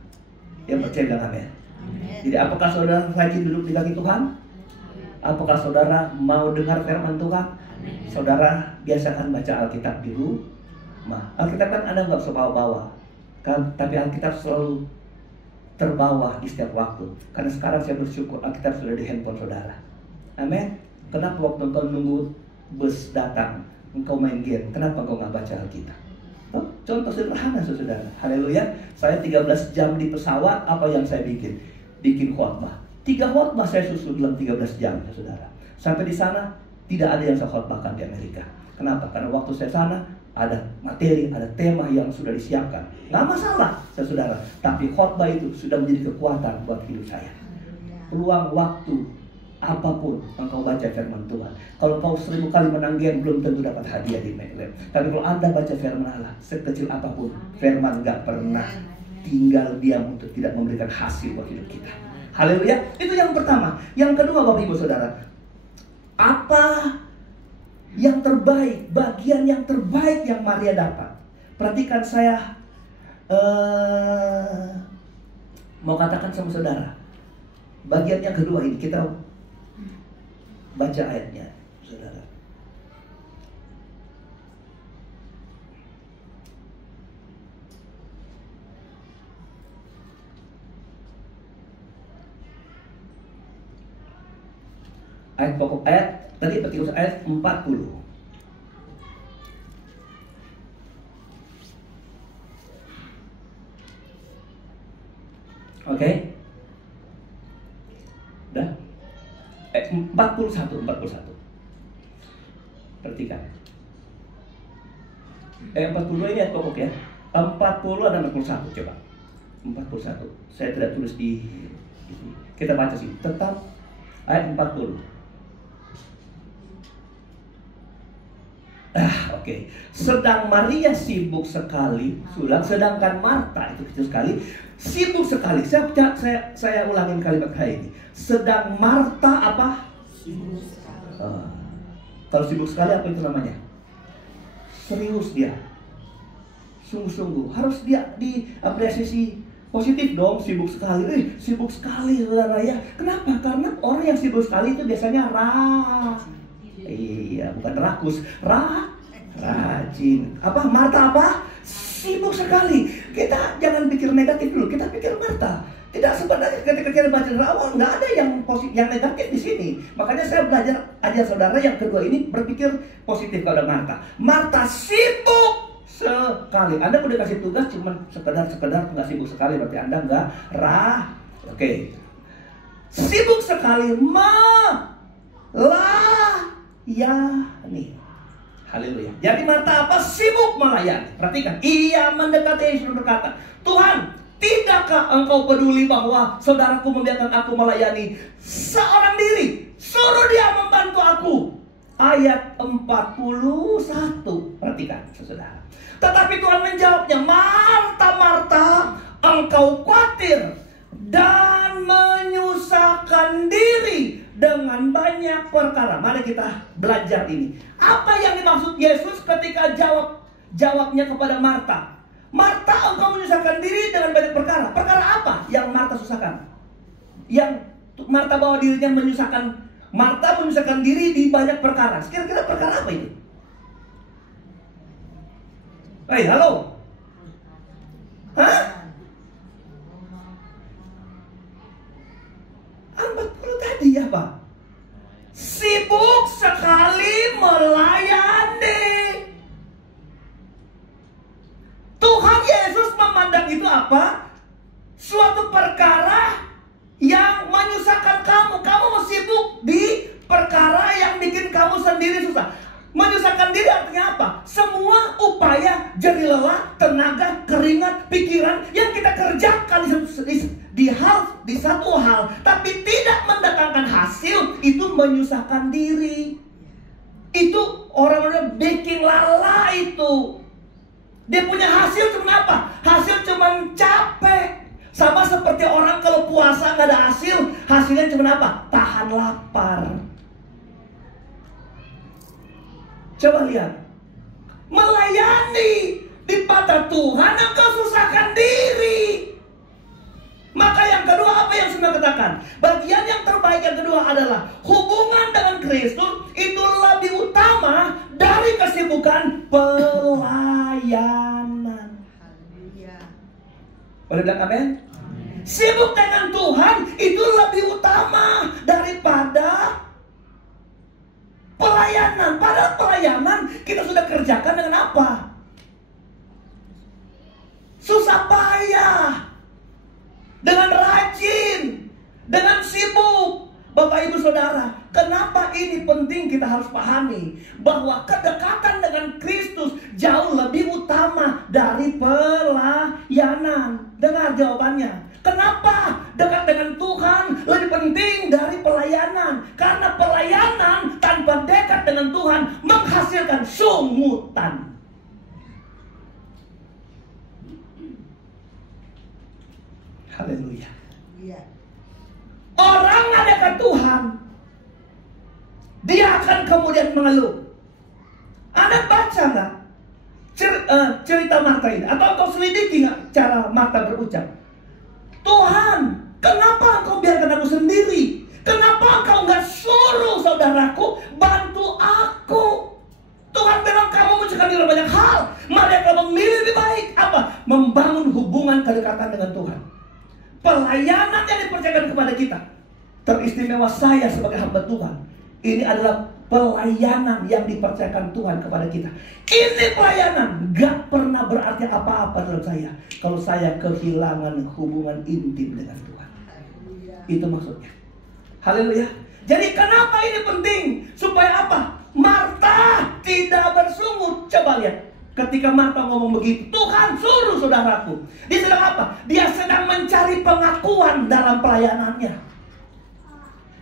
Yang percaya bilang amin. Jadi apakah saudara rajin duduk di kaki Tuhan? Apakah saudara mau dengar firman Tuhan? Saudara biasakan baca Alkitab di rumah. Alkitab kan Anda nggak usah bawa-bawa kan, tapi Alkitab selalu terbawa di setiap waktu. Karena sekarang saya bersyukur Alkitab sudah di handphone saudara. Amin. Kenapa waktu engkau nunggu bus datang, engkau main game? Kenapa engkau nggak baca Alkitab? Contoh sederhana, saudara. Haleluya. Saya 13 jam di pesawat, apa yang saya bikin? Bikin khotbah. 3 khotbah saya susun dalam 13 jam, saudara. Sampai di sana tidak ada yang saya khotbahkan di Amerika. Kenapa? Karena waktu saya sana ada materi, ada tema yang sudah disiapkan. Nggak masalah, saudara. Tapi khotbah itu sudah menjadi kekuatan buat hidup saya. Peluang waktu apapun engkau baca firman Tuhan. Kalau kau 1000 kali menang game, belum tentu dapat hadiah di Meklem. Tapi kalau Anda baca firman Allah, sekecil apapun, firman nggak pernah tinggal diam untuk tidak memberikan hasil buat hidup kita. Haleluya. Itu yang pertama. Yang kedua, Bapak Ibu Saudara, apa yang terbaik, bagian yang terbaik yang Maria dapat? Perhatikan, saya mau katakan sama saudara, bagian yang kedua ini, kita baca ayatnya, saudara. Ayat pokok ayat tadi petik ayat 40. Oke. Udah? 41. Perhatikan. 42 ini ayat pokok ya. 40 dan 41 coba. 41. Saya tidak tulis di sini. Kita baca sih. Tetap ayat 40. Oke. Sedang Maria sibuk sekali, sedangkan Marta itu kecil sekali, sibuk sekali. Saya ulangin kalimat ini. Sedang Marta apa? Sibuk sekali. Kalau sibuk sekali apa itu namanya? Serius dia. Sungguh-sungguh. Harus dia diapresiasi positif dong. Sibuk sekali. Sibuk sekali, saudara ya. Kenapa? Karena orang yang sibuk sekali itu biasanya iya, bukan rakus, rajin. Apa? Marta apa? Sibuk sekali. Kita jangan pikir negatif dulu, kita pikir Marta. Tidak sebenarnya ketika kita baca dari awal nggak ada yang positif, yang negatif di sini. Makanya saya belajar ajar saudara yang kedua ini berpikir positif pada Marta. Marta sibuk sekali. Anda udah kasih tugas cuma sekedar nggak sibuk sekali, berarti Anda nggak Oke. Sibuk sekali melayani. Haleluya. Jadi Marta apa? Sibuk melayani. Perhatikan, ia mendekati Yesus berkata, Tuhan, tidakkah engkau peduli bahwa saudaraku membiarkan aku melayani seorang diri? Suruh dia membantu aku. Ayat 41. Perhatikan, saudara. Tetapi Tuhan menjawabnya, Marta, Marta, engkau khawatir dan menyusahkan diri dengan banyak perkara. Mari kita belajar ini. Apa yang dimaksud Yesus ketika jawabnya kepada Marta? Marta, engkau menyusahkan diri dengan banyak perkara. Perkara apa yang Marta susahkan? Yang Marta bawa dirinya menyusahkan. Marta menyusahkan diri di banyak perkara. Kira-kira perkara apa itu? Hei, halo? Hah? 40 tadi apa? Sibuk sekali melayani. Tuhan Yesus memandang itu apa? Suatu perkara yang menyusahkan kamu. Kamu sibuk di perkara yang bikin kamu sendiri susah. Menyusahkan diri artinya apa? Semua upaya, jerih lelah, tenaga, keringat, pikiran yang kita kerjakan di satu hal, tapi tidak mendatangkan hasil, itu menyusahkan diri. Itu orang-orang bikin lala itu. Dia punya hasil cuma apa? Hasil cuma capek. Sama seperti orang kalau puasa nggak ada hasil, hasilnya cuma apa? Tahan lapar. Coba lihat, melayani di mata Tuhan engkau susahkan diri. Maka yang kedua apa yang sudah katakan? Bagian yang terbaik yang kedua adalah hubungan dengan Kristus itu lebih utama dari kesibukan pelayanan. Boleh bilang amin? Sibuk dengan Tuhan itu lebih utama daripada pelayanan. Padahal pelayanan kita sudah kerjakan dengan apa? Susah payah, dengan rajin, dengan sibuk. Bapak Ibu Saudara, kenapa ini penting kita harus pahami? Bahwa kedekatan dengan Kristus jauh lebih utama dari pelayanan. Dengar jawabannya. Kenapa dekat dengan Tuhan lebih penting dari pelayanan? Karena pelayanan tanpa dekat dengan Tuhan menghasilkan sungutan. Haleluya. Orang nggak dekat Tuhan, dia akan kemudian mengeluh. Anda baca nggak cerita Marta ini? Atau kau selidiki nggak cara Marta berucap? Tuhan, kenapa engkau biarkan aku sendiri? Kenapa engkau nggak suruh saudaraku bantu aku? Tuhan bilang kamu mencegah diri banyak hal. Mereka memilih lebih baik apa? Membangun hubungan kedekatan dengan Tuhan. Pelayanan yang dipercayakan kepada kita, teristimewa saya sebagai hamba Tuhan, ini adalah pelayanan yang dipercayakan Tuhan kepada kita. Ini pelayanan gak pernah berarti apa-apa dalam saya kalau saya kehilangan hubungan intim dengan Tuhan. Itu maksudnya. Haleluya. Jadi kenapa ini penting? Supaya apa? Marta tidak bersungut. Coba lihat. Ketika Marta ngomong begitu, Tuhan suruh saudaraku. Dia sedang apa? Dia sedang mencari pengakuan dalam pelayanannya.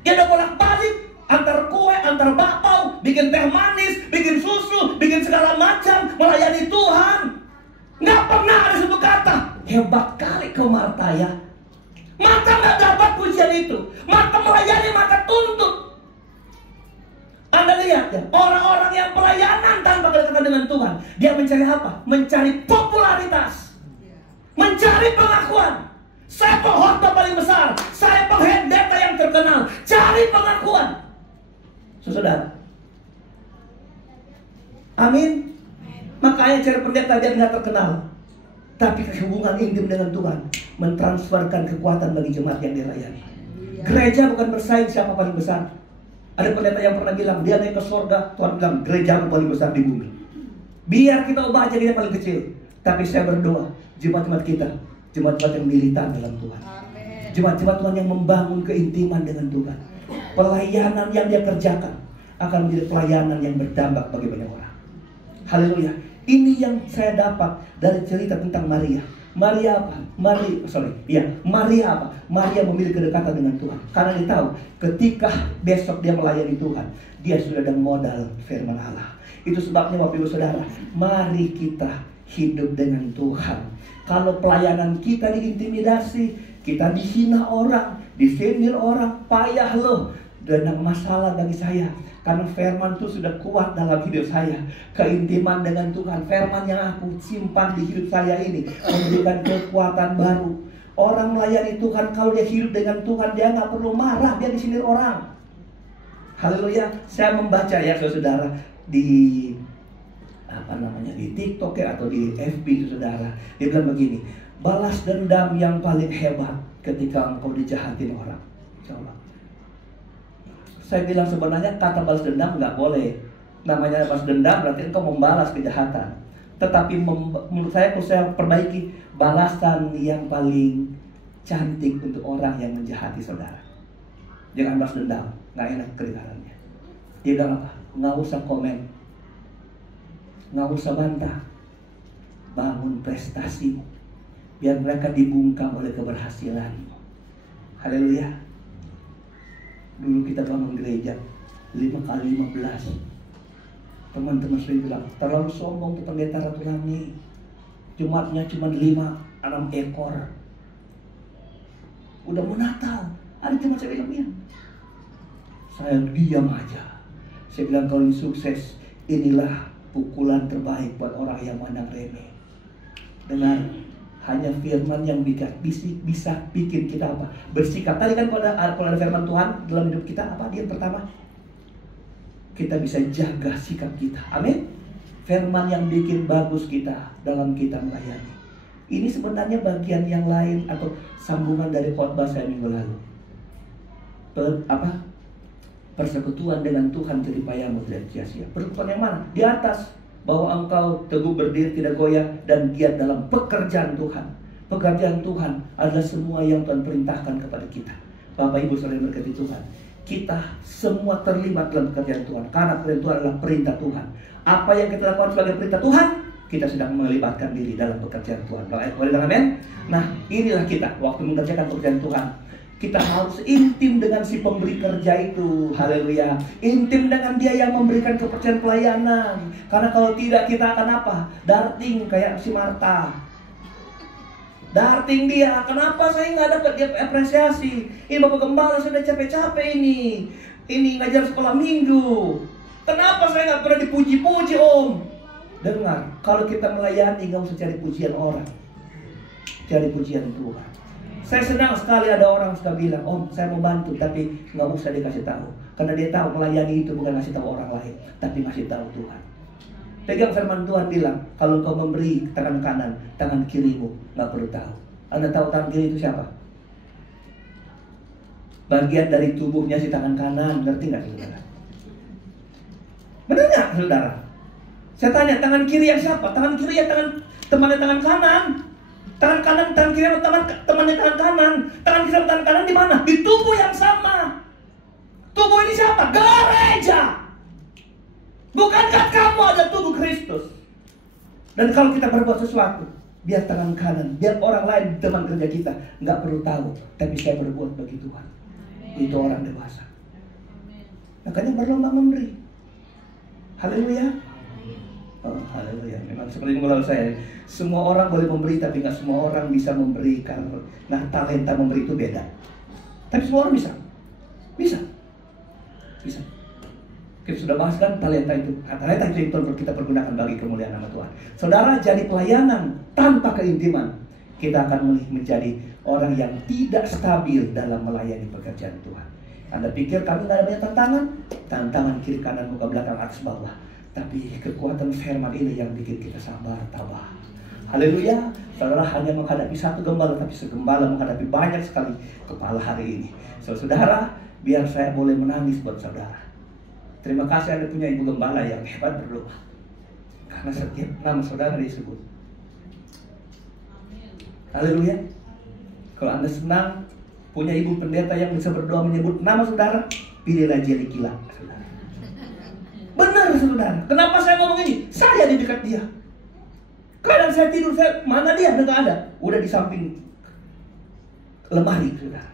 Dia udah bolak-balik antar kue, antar bakpao, bikin teh manis, bikin susu, bikin segala macam, melayani Tuhan. Nggak pernah ada satu kata, hebat kali kau Marta ya. Marta nggak dapat pujian itu. Marta melayani, Marta tuntut. Anda lihat ya, orang-orang yang pelayanan tanpa kedekatan dengan Tuhan, dia mencari apa? Mencari popularitas, mencari pengakuan. Saya pengkhotbah paling besar, saya penghendeta yang terkenal, cari pengakuan. Saudara, amin. Makanya cari pendeta biar nggak terkenal, tapi hubungan intim dengan Tuhan mentransferkan kekuatan bagi jemaat yang dilayani. Gereja bukan bersaing siapa paling besar. Ada pendeta yang pernah bilang dia naik ke surga, Tuhan bilang gereja paling besar di bumi. Biar kita ubah aja yang paling kecil. Tapi saya berdoa, jemaat-jemaat kita, jemaat-jemaat yang militan dalam Tuhan. Amin. Jemaat-jemaat Tuhan yang membangun keintiman dengan Tuhan. Pelayanan yang dia kerjakan akan menjadi pelayanan yang berdampak bagi banyak orang. Haleluya. Ini yang saya dapat dari cerita tentang Maria. Maria apa? Maria apa? Maria memilih kedekatan dengan Tuhan. Karena dia tahu ketika besok dia melayani Tuhan, dia sudah ada modal firman Allah. Itu sebabnya Bapak Ibu Saudara, mari kita hidup dengan Tuhan. Kalau pelayanan kita diintimidasi, kita dihina orang, disindir orang, payah loh. Dan masalah bagi saya, karena firman itu sudah kuat dalam hidup saya. Keintiman dengan Tuhan, firman yang aku simpan di hidup saya ini memberikan kekuatan baru. Orang melayani Tuhan, kalau dia hidup dengan Tuhan, dia nggak perlu marah, dia disindir orang. Haleluya. Saya membaca ya saudara di di TikTok ya, atau di FB saudara. Dia bilang begini, balas dendam yang paling hebat ketika engkau dijahatin orang. Coba. Saya bilang sebenarnya kata balas dendam nggak boleh. Namanya balas dendam berarti engkau membalas kejahatan. Tetapi menurut saya, kalau saya perbaiki, balasan yang paling cantik untuk orang yang menjahati saudara. Jangan balas dendam, nggak enak kedengarannya. Dia bilang apa? Nggak usah komen, nggak usah bantah, bangun prestasimu, biar mereka dibungkam oleh keberhasilanmu. Haleluya. Dulu kita bangun gereja 5x15. Teman-teman sering bilang, terlalu sombong tuh pendeta Ratu Lami. Jumatnya cuma 5-6 ekor. Udah mau Natal, ada jemaat saya bilang, iya. Saya diam aja. Saya bilang, kalau ini sukses, inilah pukulan terbaik buat orang yang mandang remeh. Dengan hanya firman yang bisa bikin kita apa? Bersikap. Tadi kan kalau ada firman Tuhan dalam hidup kita, apa dia pertama? Kita bisa jaga sikap kita. Amin. Firman yang bikin bagus kita dalam kita melayani. Ini sebenarnya bagian yang lain atau sambungan dari khotbah saya minggu lalu. Persekutuan dengan Tuhan jeripayamu tidak sia-sia. Persekutuan yang mana? Di atas, bahwa engkau teguh berdiri tidak goyah dan giat dalam pekerjaan Tuhan. Pekerjaan Tuhan adalah semua yang Tuhan perintahkan kepada kita. Bapak Ibu saudara berkati Tuhan, kita semua terlibat dalam pekerjaan Tuhan, karena pekerjaan Tuhan adalah perintah Tuhan. Apa yang kita lakukan sebagai perintah Tuhan, kita sedang melibatkan diri dalam pekerjaan Tuhan. Amin. Nah, inilah kita waktu mengerjakan pekerjaan Tuhan. Kita harus intim dengan si pemberi kerja itu. Haleluya. Intim dengan dia yang memberikan kepercayaan pelayanan. Karena kalau tidak, kita akan apa? Darting kayak si Marta. Darting dia. Kenapa saya nggak dapat dia apresiasi? Ini Bapak Gembala sudah capek-capek ini. Ini ngajar sekolah minggu. Kenapa saya nggak pernah dipuji-puji Om? Dengar, kalau kita melayani nggak usah cari pujian orang, cari pujian Tuhan. Saya senang sekali ada orang suka bilang, Om saya mau bantu, tapi nggak usah dikasih tahu. Karena dia tahu melayani itu bukan ngasih tahu orang lain, tapi ngasih tahu Tuhan. Pegang firman Tuhan bilang, kalau kau memberi tangan kanan, tangan kirimu nggak perlu tahu. Anda tahu tangan kiri itu siapa? Bagian dari tubuhnya si tangan kanan, ngerti nggak saudara? Benar nggak saudara? Saya tanya, tangan kiri yang siapa? Tangan kiri ya temannya tangan kanan. Tangan kanan, tangan kiri temannya tangan kanan. Tangan kiri tangan kanan di mana? Di tubuh yang sama. Tubuh ini siapa? Gereja. Bukankah kamu ada tubuh Kristus? Dan kalau kita berbuat sesuatu, biar tangan kanan, biar orang lain teman kerja kita nggak perlu tahu, tapi saya berbuat bagi Tuhan. Itu orang dewasa. Makanya berlomba memberi. Haleluya. Oh, haleluya. Memang seperti mulai saya, semua orang boleh memberi, tapi nggak semua orang bisa memberikan. Nah, talenta memberi itu beda. Tapi semua orang bisa. Bisa. Kita sudah bahas kan talenta itu. Talenta itu yang kita pergunakan bagi kemuliaan nama Tuhan. Saudara, jadi pelayanan tanpa keintiman, kita akan menjadi orang yang tidak stabil dalam melayani pekerjaan Tuhan. Anda pikir kami nggak ada banyak tantangan? Tantangan kiri kanan muka belakang atas bawah. Tapi kekuatan firman ini yang bikin kita sabar, tabah. Haleluya. Saudara hanya menghadapi satu gembala, tapi segembala menghadapi banyak sekali kepala hari ini. Saudara, biar saya boleh menangis buat saudara. Terima kasih Anda punya ibu gembala yang hebat berdoa. Karena setiap nama saudara disebut. Haleluya. Kalau Anda senang punya ibu pendeta yang bisa berdoa menyebut nama saudara, pilihlah Jelly Gila, saudara. Benar, saudara. Kenapa saya ngomong ini? Saya di dekat dia. Kadang saya tidur, mana dia? Nggak ada. Udah di samping lemari, saudara.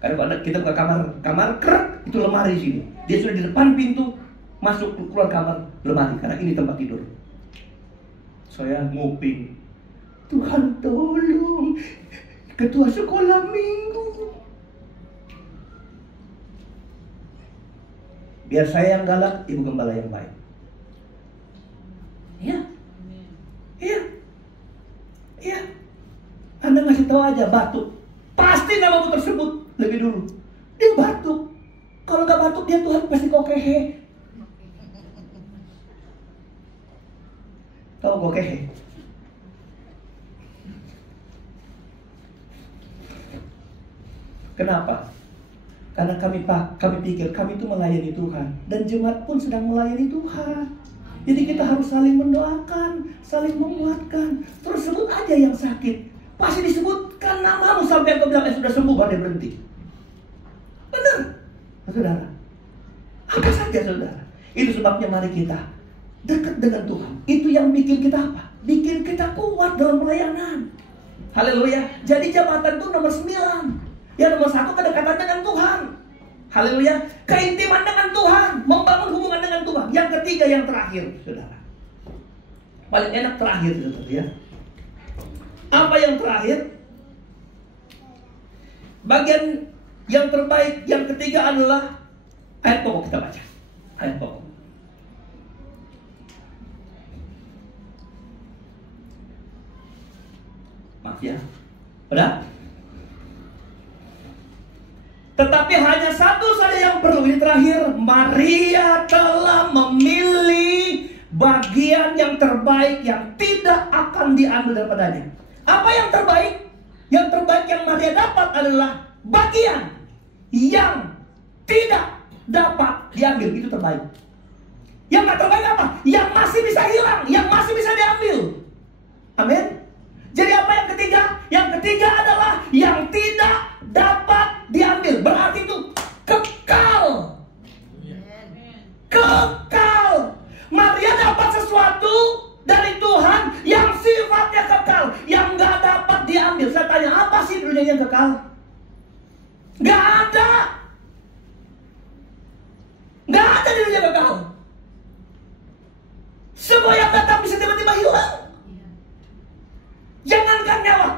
Karena kalau kita buka kamar kerak, itu lemari di sini. Dia sudah di depan pintu, masuk keluar kamar lemari, karena ini tempat tidur. Saya nguping, Tuhan tolong, ketua sekolah minggu. Biar saya yang galak, ibu gembala yang baik. Iya. Iya. Iya. Anda ngasih tahu aja batuk. Pasti namamu tersebut lebih dulu. Dia batuk. Kalau nggak batuk dia Tuhan pasti kokehe. Tahu kokehe? Kenapa? Karena kami pikir kami itu melayani Tuhan, dan jemaat pun sedang melayani Tuhan. Jadi kita harus saling mendoakan, saling menguatkan. Terus sebut aja yang sakit, pasti disebutkan namamu sampai kau bilang sudah sembuh baru dia berhenti. Benar, saudara. Apa saja saudara. Itu sebabnya mari kita dekat dengan Tuhan. Itu yang bikin kita apa? Bikin kita kuat dalam pelayanan. Haleluya. Jadi jabatan itu nomor 9. Yang nomor 1 kedekatan dengan Tuhan. Haleluya. Keintiman dengan Tuhan, membangun hubungan dengan Tuhan. Yang ketiga, yang terakhir, saudara. Paling enak terakhir, saudara ya. Apa yang terakhir? Bagian yang terbaik, yang ketiga adalah ayat pokok. Kita baca ayat pokok. Maaf ya. Udah? Tetapi hanya satu saja yang perlu. Ini terakhir. Maria telah memilih bagian yang terbaik yang tidak akan diambil daripadanya. Apa yang terbaik? Yang terbaik yang Maria dapat adalah bagian yang tidak dapat diambil. Itu terbaik. Yang gak terbaik apa? Yang masih bisa hilang, yang masih bisa diambil. Amin. Jadi apa yang ketiga? Yang ketiga adalah yang tidak dapat diambil. Berarti itu kekal. Kekal. Maria dapat sesuatu dari Tuhan yang sifatnya kekal, yang gak dapat diambil. Saya tanya, apa sih dunia yang kekal? Gak ada. Gak ada di dunia kekal. Semua yang datang bisa tiba-tiba hilang. Jangankan nyawa,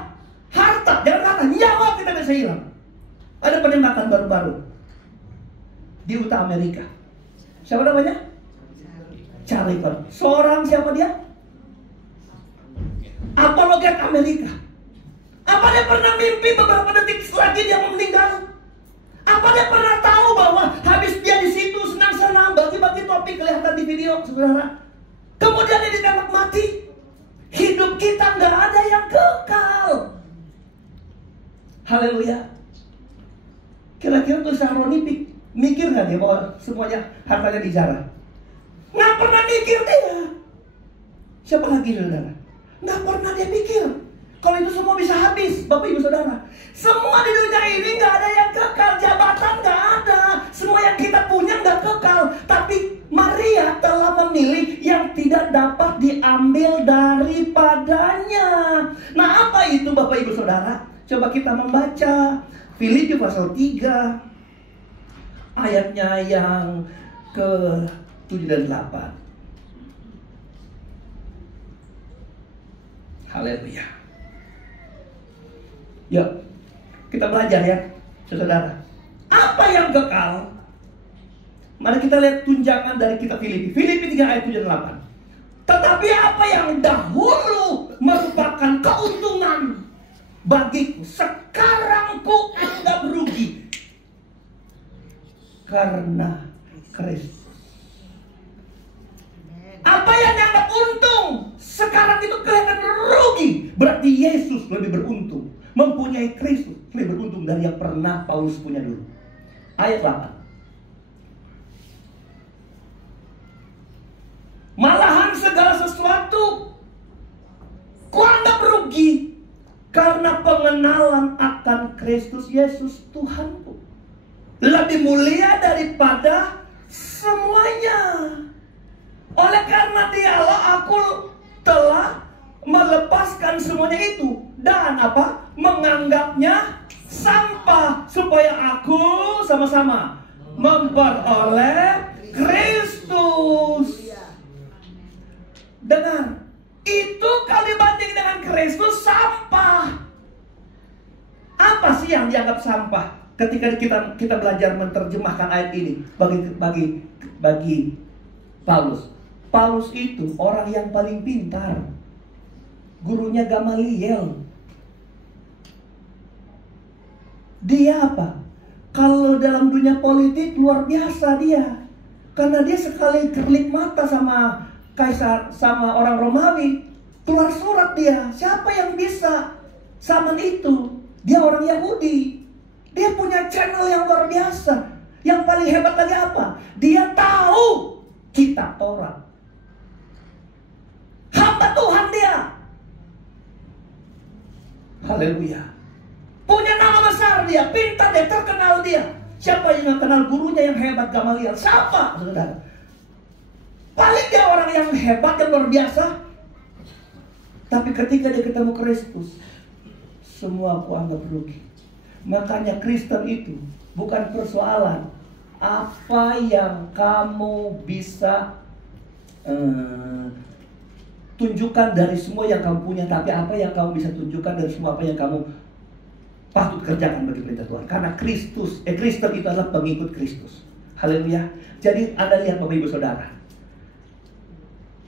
harta, jangan nyawa kita bisa hilang. Ada penembakan baru-baru di Utah Amerika. Siapa namanya? Charlie Kirk. Seorang siapa dia? Apologet Amerika. Apa dia pernah mimpi beberapa detik lagi dia meninggal? Apa dia pernah tahu bahwa habis dia di situ senang-senang bagi-bagi topik kelihatan di video, saudara? Kemudian dia ditembak mati. Hidup kita nggak ada yang kekal. Haleluya. Kira-kira tuh Sahroni mikir nggak dia bahwa semuanya hartanya dijarah? Nggak pernah mikir dia. Siapa lagi saudara? Nggak pernah dia mikir kalau itu semua bisa habis, Bapak Ibu Saudara. Semua di dunia ini nggak ada yang kekal. Jabatan nggak ada. Semua yang kita punya nggak kekal. Tapi Maria telah memilih yang tidak dapat diambil daripadanya. Nah, apa itu Bapak Ibu Saudara? Coba kita membaca Filipi pasal 3 ayatnya yang ke-7 dan 8. Haleluya. Yuk, kita belajar ya, saudara. Apa yang kekal? Mari kita lihat tunjangan dari kitab Filipi. Filipi 3 ayat 7 dan 8. Tetapi apa yang dahulu merupakan keuntungan bagiku, sekarang ku anggap rugi karena Kristus. Apa yang dianggap untung sekarang itu kelihatan rugi. Berarti Yesus lebih beruntung. Mempunyai Kristus lebih beruntung dari yang pernah Paulus punya dulu. Ayat 8. Malahan segala sesuatu kau anggap rugi karena pengenalan akan Kristus Yesus Tuhanku lebih mulia daripada semuanya. Oleh karena dialah aku telah melepaskan semuanya itu dan menganggapnya sampah supaya aku sama-sama memperoleh Kristus. Dengar, itu kalau dibanding dengan Kristus sampah. Apa sih yang dianggap sampah? Ketika kita belajar menerjemahkan ayat ini bagi Paulus. Paulus itu orang yang paling pintar. Gurunya Gamaliel. Dia apa? Kalau dalam dunia politik luar biasa dia. Karena dia sekali kerlip mata sama kaisar, sama orang Romawi, keluar surat dia. Siapa yang bisa zaman itu? Dia orang Yahudi. Dia punya channel yang luar biasa. Yang paling hebat lagi apa? Dia tahu kitab Taurat. Hamba Tuhan dia. Haleluya. Punya nama besar dia, pintar dia, terkenal dia. Siapa yang gak kenal gurunya yang hebat Gamaliel? Siapa, saudara? Paling dia orang yang hebat, yang luar biasa. Tapi ketika dia ketemu Kristus, semua aku anggap rugi. Makanya Kristen itu bukan persoalan apa yang kamu bisa tunjukkan dari semua yang kamu punya, tapi apa yang kamu bisa tunjukkan dari semua apa yang kamu patut kerjakan bagi perintah Tuhan. Karena Kristen itu adalah pengikut Kristus. Haleluya. Jadi Anda lihat Bapak Ibu Saudara,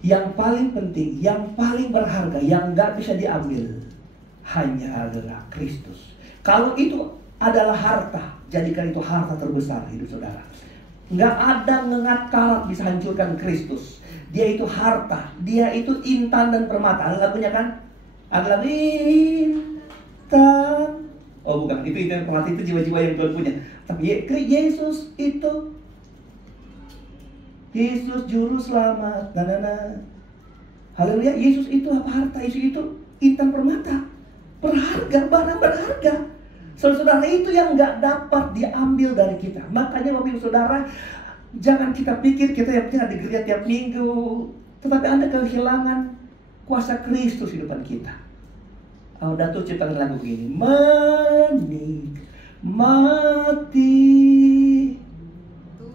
yang paling penting, yang paling berharga, yang gak bisa diambil hanya adalah Kristus. Kalau itu adalah harta, jadikan itu harta terbesar hidup saudara. Nggak ada ngengat karat bisa hancurkan Kristus. Dia itu harta, dia itu intan dan permata. Ada lagunya kan? Ada lagu intan. Oh bukan, itu intan dan permata itu jiwa-jiwa yang Tuhan punya. Tapi Yesus itu, Yesus juru selamat. Haleluya. Yesus itu apa harta? Yesus itu intan permata. Berharga, barang berharga. Saudara, itu yang gak dapat diambil dari kita. Makanya Bapak Ibu Saudara, jangan kita pikir kita yang penting ada gereja tiap minggu, tetapi Anda kehilangan kuasa Kristus di depan kita. Datuk ciptakan lagu begini. Menikmati,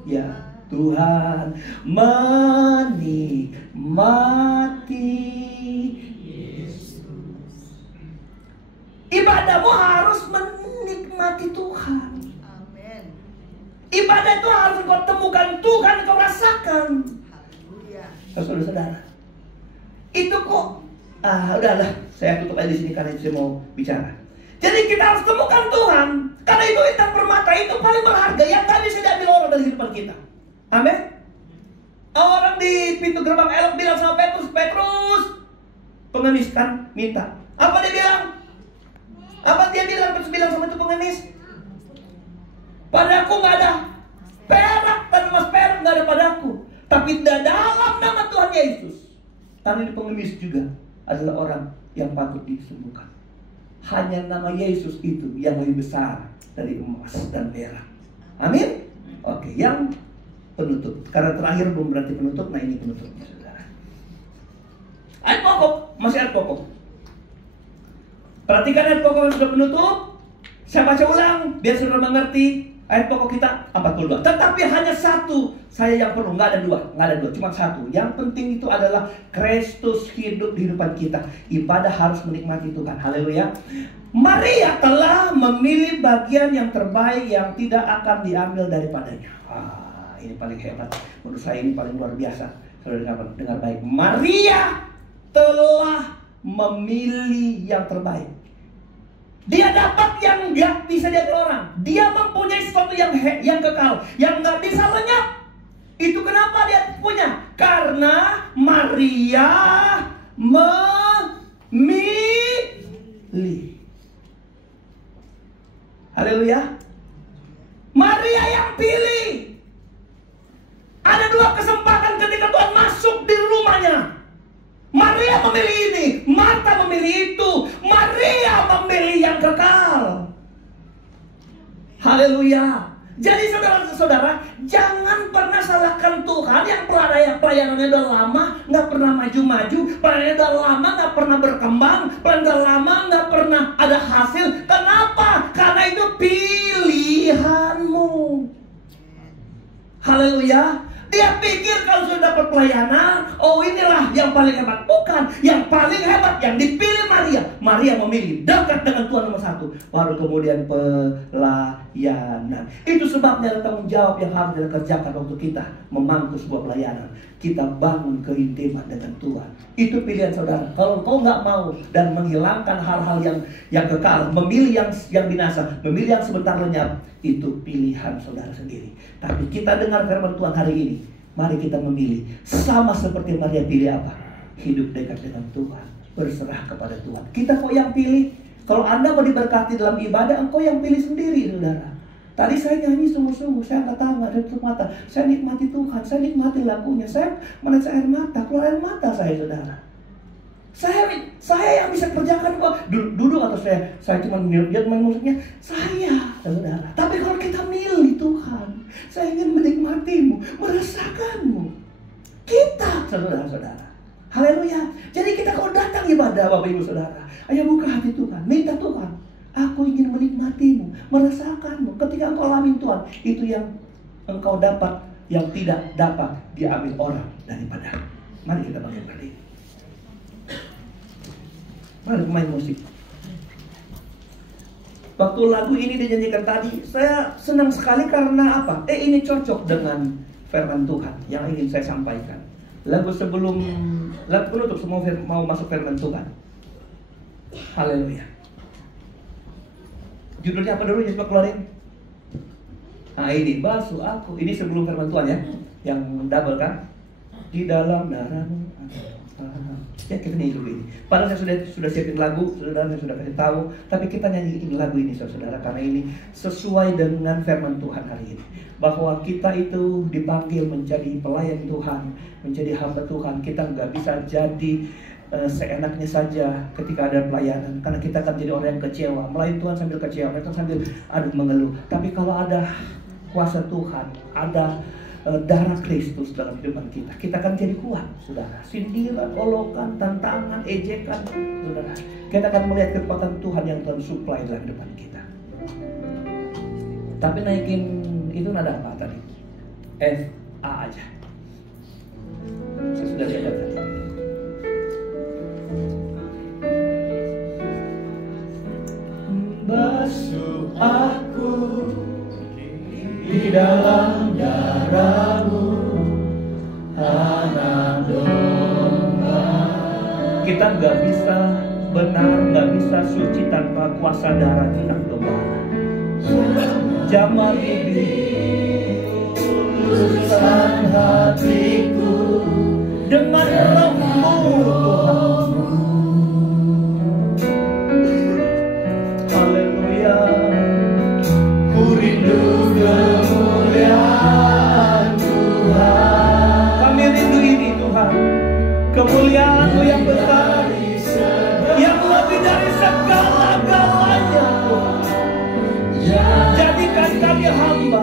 ya Tuhan, menikmati. Ibadahmu harus menikmati Tuhan. Amin. Ibadah itu harus kau temukan Tuhan, kau rasakan. Haleluya. Saudara-saudara, itu kok udahlah, saya tutup aja di sini karena saya mau bicara. Jadi kita harus temukan Tuhan, karena itu intan permata itu paling berharga yang gak bisa diambil orang dari kehidupan kita. Amin. Orang di pintu gerbang elok bilang sama Petrus, pengemis kan minta. Apa dia bilang? Apa dia bilang? Petrus bilang sama itu pengemis, padaku gak ada perak dan emas perak gak ada padaku, tapi dalam nama Tuhan Yesus. Tapi ini pengemis juga adalah orang yang patut disembuhkan. Hanya nama Yesus itu yang lebih besar dari emas dan perak. Amin. Oke, yang penutup. Karena terakhir belum berarti penutup. Nah ini penutupnya saudara. Ayat pokok, masih ayat pokok. Perhatikan ayat pokok yang sudah penutup. Saya baca ulang biar saudara mengerti. Ayat pokok kita 42. Tetapi hanya satu saya yang perlu, nggak ada dua, cuma satu. Yang penting itu adalah Kristus hidup di depan kita. Ibadah harus menikmati Tuhan. Haleluya. Maria telah memilih bagian yang terbaik yang tidak akan diambil daripadanya. Ini paling hebat. Menurut saya ini paling luar biasa. Saudara dengar baik. Maria telah memilih yang terbaik. Dia dapat yang gak bisa diambil orang. Dia mempunyai sesuatu yang kekal, yang gak bisa lenyap. Itu kenapa dia punya? Karena Maria memilih. Haleluya. Maria yang pilih. Ada dua kesempatan ketika Tuhan masuk di rumah memilih itu. Maria memilih yang kekal. Haleluya. Jadi saudara-saudara, jangan pernah salahkan Tuhan yang pelayanannya udah lama nggak pernah maju-maju, pelayanannya udah lama nggak pernah berkembang, pelayanannya udah lama nggak pernah ada hasil. Kenapa? Karena itu pilihanmu. Haleluya. Dia pikir kalau sudah dapat pelayanan, oh inilah yang paling hebat. Bukan, yang paling hebat yang dipilih Maria. Maria memilih dekat dengan Tuhan nomor 1, baru kemudian pelayanan. Itu sebabnya ada tanggung jawab yang harus kita kerjakan waktu kita memangku sebuah pelayanan. Kita bangun keintiman dengan Tuhan. Itu pilihan saudara. Kalau kau nggak mau dan menghilangkan hal-hal yang kekal, memilih yang binasa, memilih yang sebentar lenyap, itu pilihan saudara sendiri. Tapi kita dengar firman Tuhan hari ini. Mari kita memilih sama seperti Maria pilih apa? Hidup dekat dengan Tuhan, berserah kepada Tuhan. Kita kok yang pilih. Kalau Anda mau diberkati dalam ibadah, engkau yang pilih sendiri, saudara. Tadi saya nyanyi sungguh-sungguh, saya angkat tangan dan tutup mata. Saya nikmati Tuhan, saya nikmati lagunya. Saya menetes air mata, keluar air mata saya, saudara. Saya yang bisa kerjakan kok. Duduk atau saya cuma lihat maksudnya saya, saudara. Tapi kalau kita milih Tuhan, saya ingin menikmatimu, merasakanmu. Kita, saudara-saudara. Haleluya. Jadi kita kalau datang ibadah, Bapak Ibu Saudara, ayo buka hati Tuhan, minta Tuhan, aku ingin menikmatimu, merasakanmu. Ketika engkau alami Tuhan, itu yang engkau dapat, yang tidak dapat diambil orang daripada. Mari kita bangkit berdiri. Mari pemain musik. Waktu lagu ini dinyanyikan tadi, saya senang sekali karena apa? Ini cocok dengan firman Tuhan yang ingin saya sampaikan. Lagu penutup semua mau masuk firman Tuhan. Haleluya. Judulnya apa dulu? Coba keluarin. Nah ini, basuh aku. Ini sebelum firman Tuhan ya, yang double kan? Di dalam darahmu. Ya kita nyanyi dulu ini. Padahal saya sudah siapin lagu, saudara, saya sudah kasih tahu. Tapi kita nyanyiin lagu ini saudara, karena ini sesuai dengan firman Tuhan hari ini. Bahwa kita itu dipanggil menjadi pelayan Tuhan, menjadi hamba Tuhan. Kita nggak bisa jadi seenaknya saja ketika ada pelayanan, karena kita akan jadi orang yang kecewa, melayani Tuhan sambil kecewa, mereka sambil mengeluh. Tapi kalau ada kuasa Tuhan, ada darah Kristus dalam kehidupan kita, kita akan jadi kuat, saudara. Sindiran, olokan, tantangan, ejekan, saudara, kita akan melihat kekuatan Tuhan yang Tuhan supply dalam kehidupan kita. Tapi naikin itu nada apa tadi? F, A aja. Saya sudah lihat tadi. Basuh aku di dalam darahmu, anak domba. Kita nggak bisa benar, nggak bisa suci tanpa kuasa darah anak domba. Jamah ini urusan hatiku dengan rohmu Tuhan. Haleluya. Ku rindu kemuliaan Tuhan. Kami rindu ini Tuhan, kemuliaan-Mu yang besar, yang lebih dari segala-galanya Tuhan. Jadikan kami hamba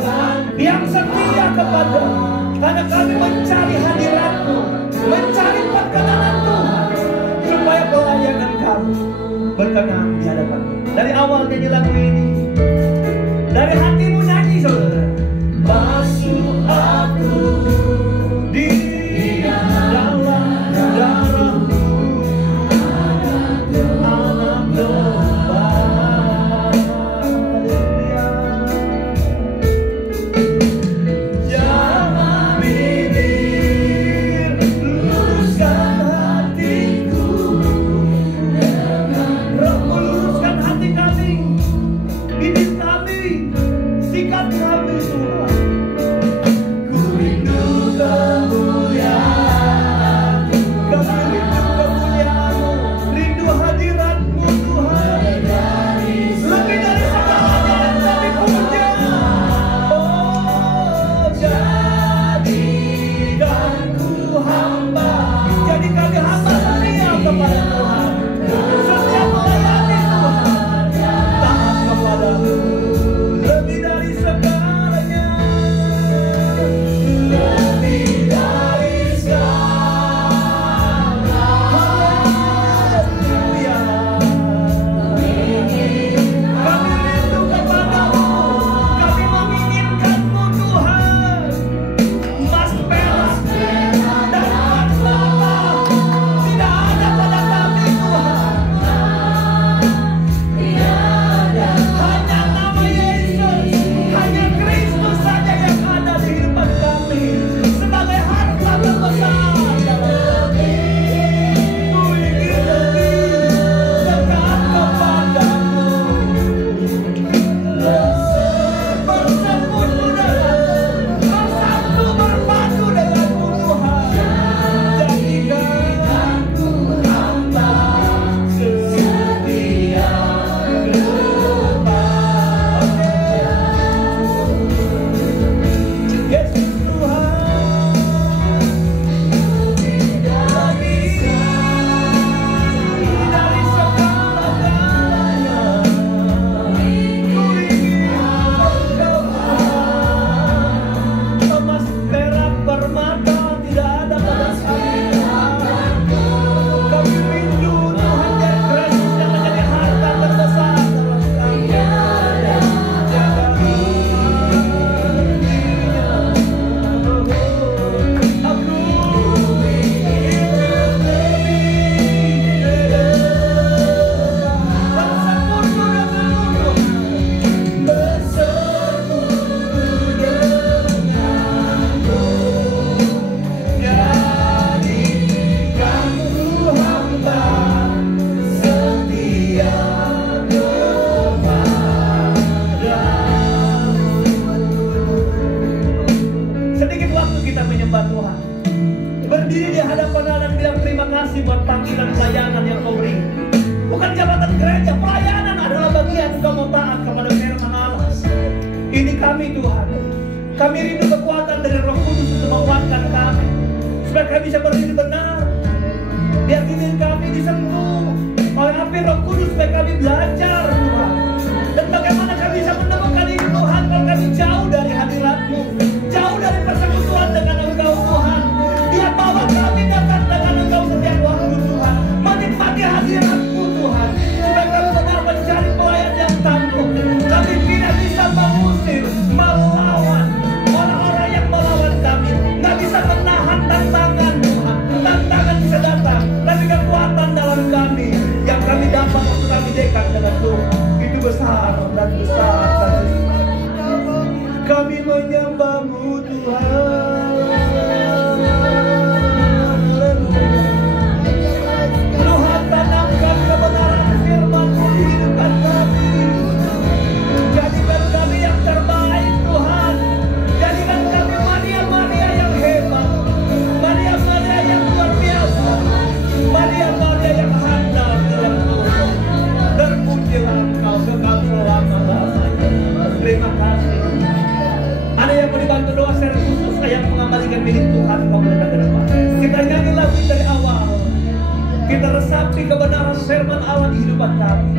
yang setia kepada-Mu, karena kami mencari hadirat-Mu, mencari perkenanan Tuhan, supaya pelayanan kami berkenan di hadapan-Mu. Dari awal nyanyi lagu ini, dari hatimu nyanyi saudara. Basuh aku di dalam darahmu, anak domba. Jangan bibir, luruskan hatiku dengan rohmu, luruskan hati kami, bibir kami, yang Engkau mau taat kepada firman Allah. Ini kami Tuhan. Kami rindu kekuatan dari Roh Kudus untuk menguatkan kami, supaya kami bisa berdiri benar. Biar diri kami disentuh oleh api Roh Kudus, supaya kami belajar Tuhan. Dan bagaimana kami bisa menemukan ini Tuhan, kalau kami jauh dari hadirat-Mu, jauh dari persekutuan dengan Engkau Tuhan. Dia bawa kami dekat dengan Engkau setiap waktu Tuhan, menikmati hadirat-Mu Tuhan, supaya kami benar mencari pelayan yang tangguh. Kami tidak bisa mengusir, melawan orang-orang yang melawan kami. Nggak bisa menahan tantangan Tuhan. Tantangan bisa datang, tapi kekuatan dalam kami yang kami dapat waktu kami dekat dengan Tuhan itu besar dan besar dan besar. Kami menyembah-Mu Tuhan. Tuhan, tanamkan kebenaran firman-Mu di kehidupan kami. Jadikan kami yang terbaik Tuhan. Jadikan kami Maria-Maria yang hebat, Maria-Maria yang luar biasa, Maria-Maria yang handal dalam Tuhan. Terpujilah Engkau kekal selama-lamanya. Terima kasih. Ada yang mau dibantu doa secara khusus, yang mengembalikan milik Tuhan kau mereka ke depan. Kita nyanyi lagu dari awal. Kita resapi kebenaran firman Allah di kehidupan kami.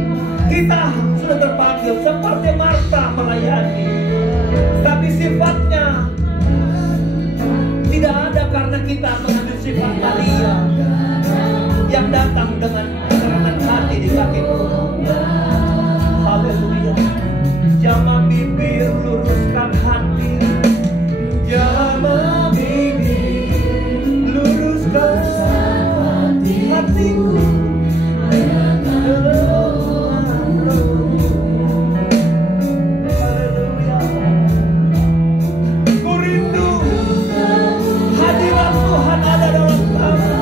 Kita sudah terpanggil seperti Marta melayani, tapi sifatnya tidak ada karena kita mengambil sifat Maria yang datang dengan kerendahan hati di kaki Tuhan. Haleluya. Jama bibir, luruskan hati. Jama bibir, luruskan hatiku. Ku rindu hadirat Tuhan ada dalam kami.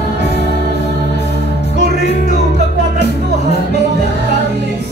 Ku rindu kekuatan Tuhan melawat kami.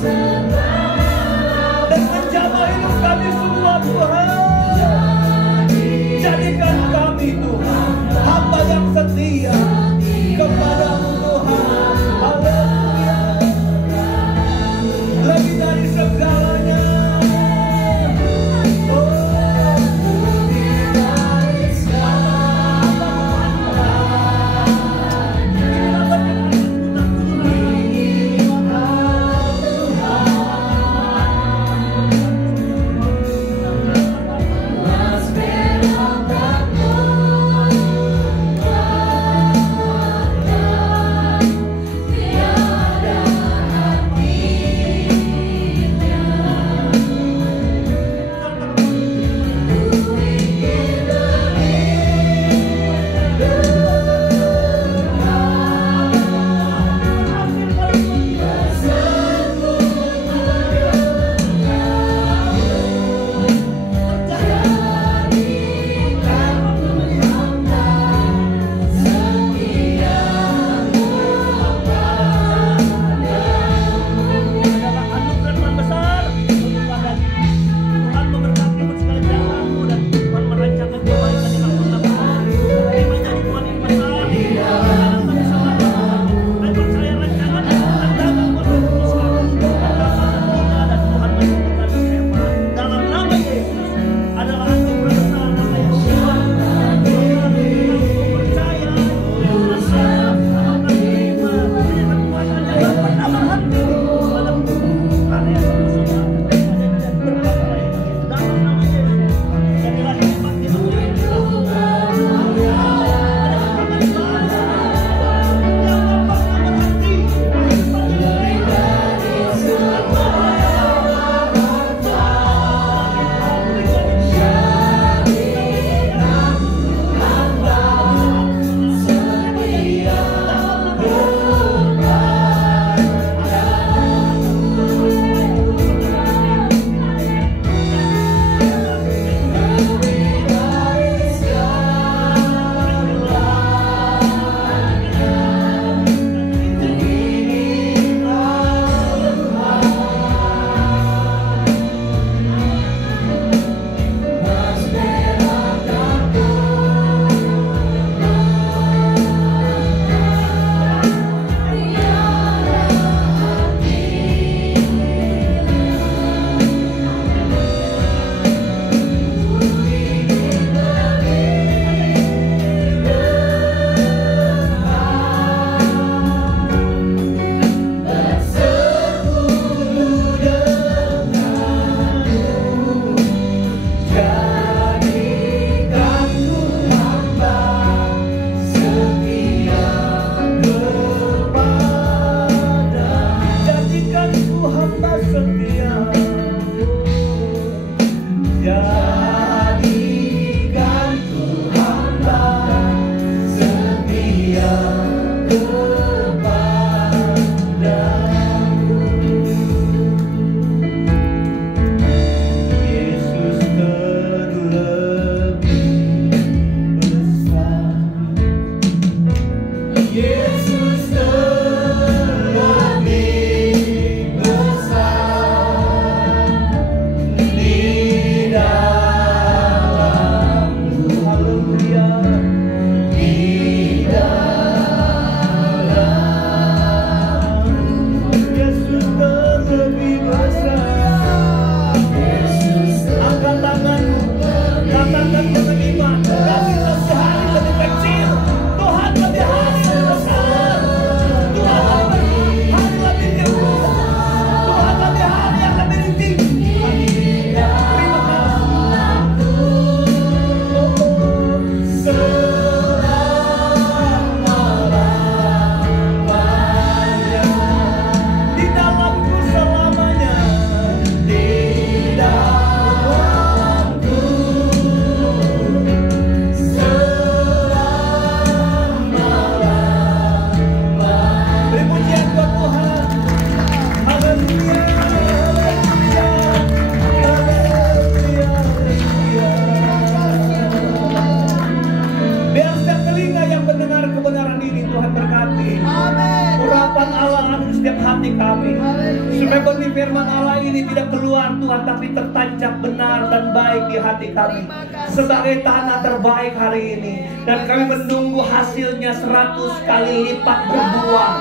tidak keluar Tuhan, tapi tertancap benar dan baik di hati kami sebagai tanah terbaik hari ini. Dan kami menunggu hasilnya 100 kali lipat berbuah.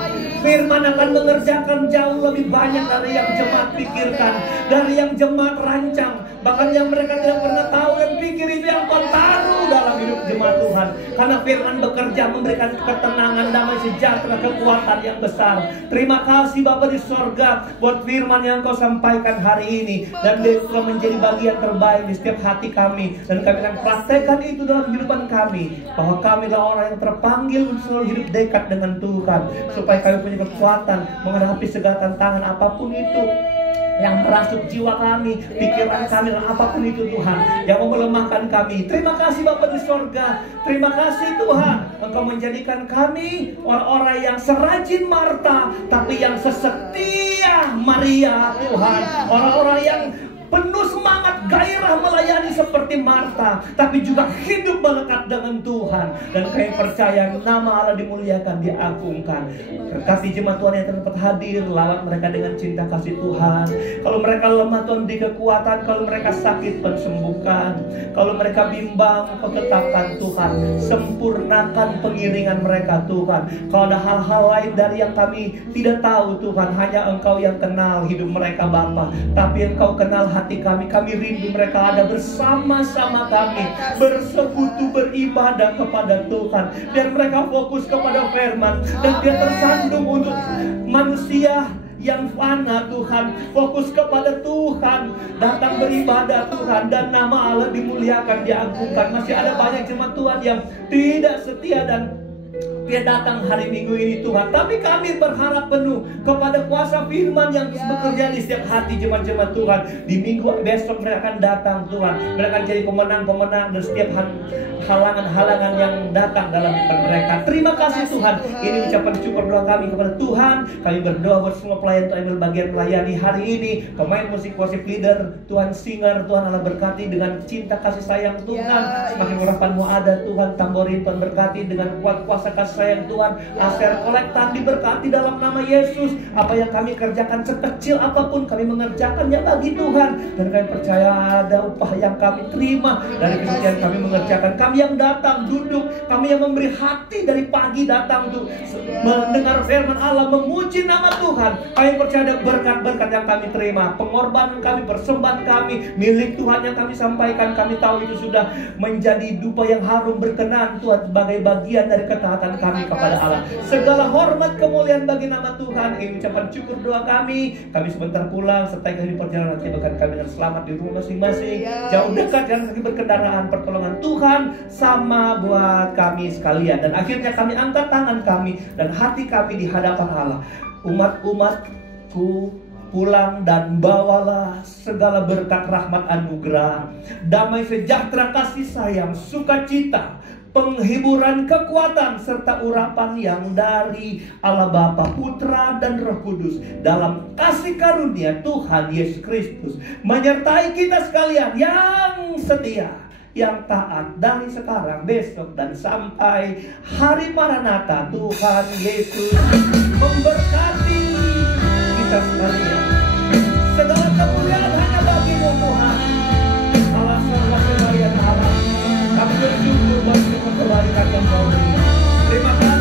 Firman akan mengerjakan jauh lebih banyak dari yang jemaat pikirkan, dari yang jemaat rancang, bahkan yang mereka tidak pernah tahu dan pikir itu yang Tuhan taruh dalam hidup jemaat Tuhan. Karena firman bekerja memberikan ketenangan, damai sejahtera, kekuatan yang besar. Terima kasih Bapa di sorga buat firman yang Kau sampaikan hari ini, dan dia telah menjadi bagian terbaik di setiap hati kami, dan kami akan praktekkan itu dalam kehidupan kami, bahwa kami adalah orang yang terpanggil untuk selalu hidup dekat dengan Tuhan, supaya kami punya kekuatan menghadapi segala tantangan apapun itu yang merasuk jiwa kami, pikiran kami, dan apapun itu Tuhan yang mau melemahkan kami. Terima kasih Bapa di sorga. Terima kasih Tuhan, Engkau menjadikan kami orang-orang yang serajin Marta, tapi yang sesetia Maria Tuhan. Orang-orang yang penuh semangat, gairah melayani seperti Marta, tapi juga hidup melekat dengan Tuhan. Dan kami percaya nama Allah dimuliakan, diagungkan. Berkati jemaat Tuhan yang dapat hadir, lawat mereka dengan cinta kasih Tuhan. Kalau mereka lemah Tuhan, di kekuatan. Kalau mereka sakit Tuhan, sembuhkan. Kalau mereka bimbang, Kau tetapkan Tuhan. Sempurnakan pengiringan mereka Tuhan. Kalau ada hal-hal lain dari yang kami tidak tahu Tuhan, hanya Engkau yang kenal hidup mereka Bapa. Tapi Engkau kenal hati kami. Kami rindu mereka ada bersama-sama kami, bersekutu, beribadah kepada Tuhan. Biar mereka fokus kepada firman, dan biar tersandung untuk manusia yang fana Tuhan, fokus kepada Tuhan, datang beribadah Tuhan, dan nama Allah dimuliakan, diagungkan. Masih ada banyak jemaat Tuhan yang tidak setia dan dia datang hari Minggu ini Tuhan, tapi kami berharap penuh kepada kuasa firman yang bekerja di setiap hati jemaat-jemaat Tuhan. Di minggu besok mereka akan datang Tuhan, mereka akan jadi pemenang-pemenang dan setiap halangan-halangan yang datang dalam hidup mereka. Terima kasih Tuhan. Ini ucapan syukur doa kami kepada Tuhan. Kami berdoa buat semua pelayan Tuhan yang berbagian melayani hari ini, pemain musik, worship leader, Tuhan singer, Tuhan Allah berkati dengan cinta kasih sayang Tuhan. Semakin urapanmu ada Tuhan, tamborin Tuhan berkati dengan kuat kuasa kasih sayang Tuhan. Aser kolektan diberkati dalam nama Yesus. Apa yang kami kerjakan sekecil apapun, kami mengerjakannya bagi Tuhan, dan kami percaya ada upah yang kami terima dari kesetiaan kami mengerjakan. Kami yang datang duduk, kami yang memberi hati dari pagi datang untuk mendengar firman Allah, memuji nama Tuhan. Kami percaya ada berkat-berkat yang kami terima, pengorbanan kami, persembahan kami milik Tuhan yang kami sampaikan. Kami tahu itu sudah menjadi dupa yang harum berkenan Tuhan, sebagai bagian dari ketaatan kami kepada Allah. Segala hormat kemuliaan bagi nama Tuhan. Ini ucapan syukur doa kami. Kami sebentar pulang, sertai kami perjalanan nanti, bahkan kami dengan selamat di rumah masing-masing. Jauh dekat jangan lagi berkendaraan, pertolongan Tuhan sama buat kami sekalian. Dan akhirnya kami angkat tangan kami dan hati kami di hadapan Allah. Umat-umatku, pulang dan bawalah segala berkat, rahmat, anugerah, damai sejahtera, kasih sayang, sukacita, penghiburan, kekuatan, serta urapan yang dari Allah Bapa, Putra, dan Roh Kudus dalam kasih karunia Tuhan Yesus Kristus menyertai kita sekalian yang setia, yang taat dari sekarang, besok, dan sampai hari Maranatha. Tuhan Yesus memberkati kita sekalian. Segala kemuliaan hanya bagi-Mu Tuhan, Allah Surga Semaya Allah. Kami bersyukur bagi kebaikan yang Kau beri. Terima kasih.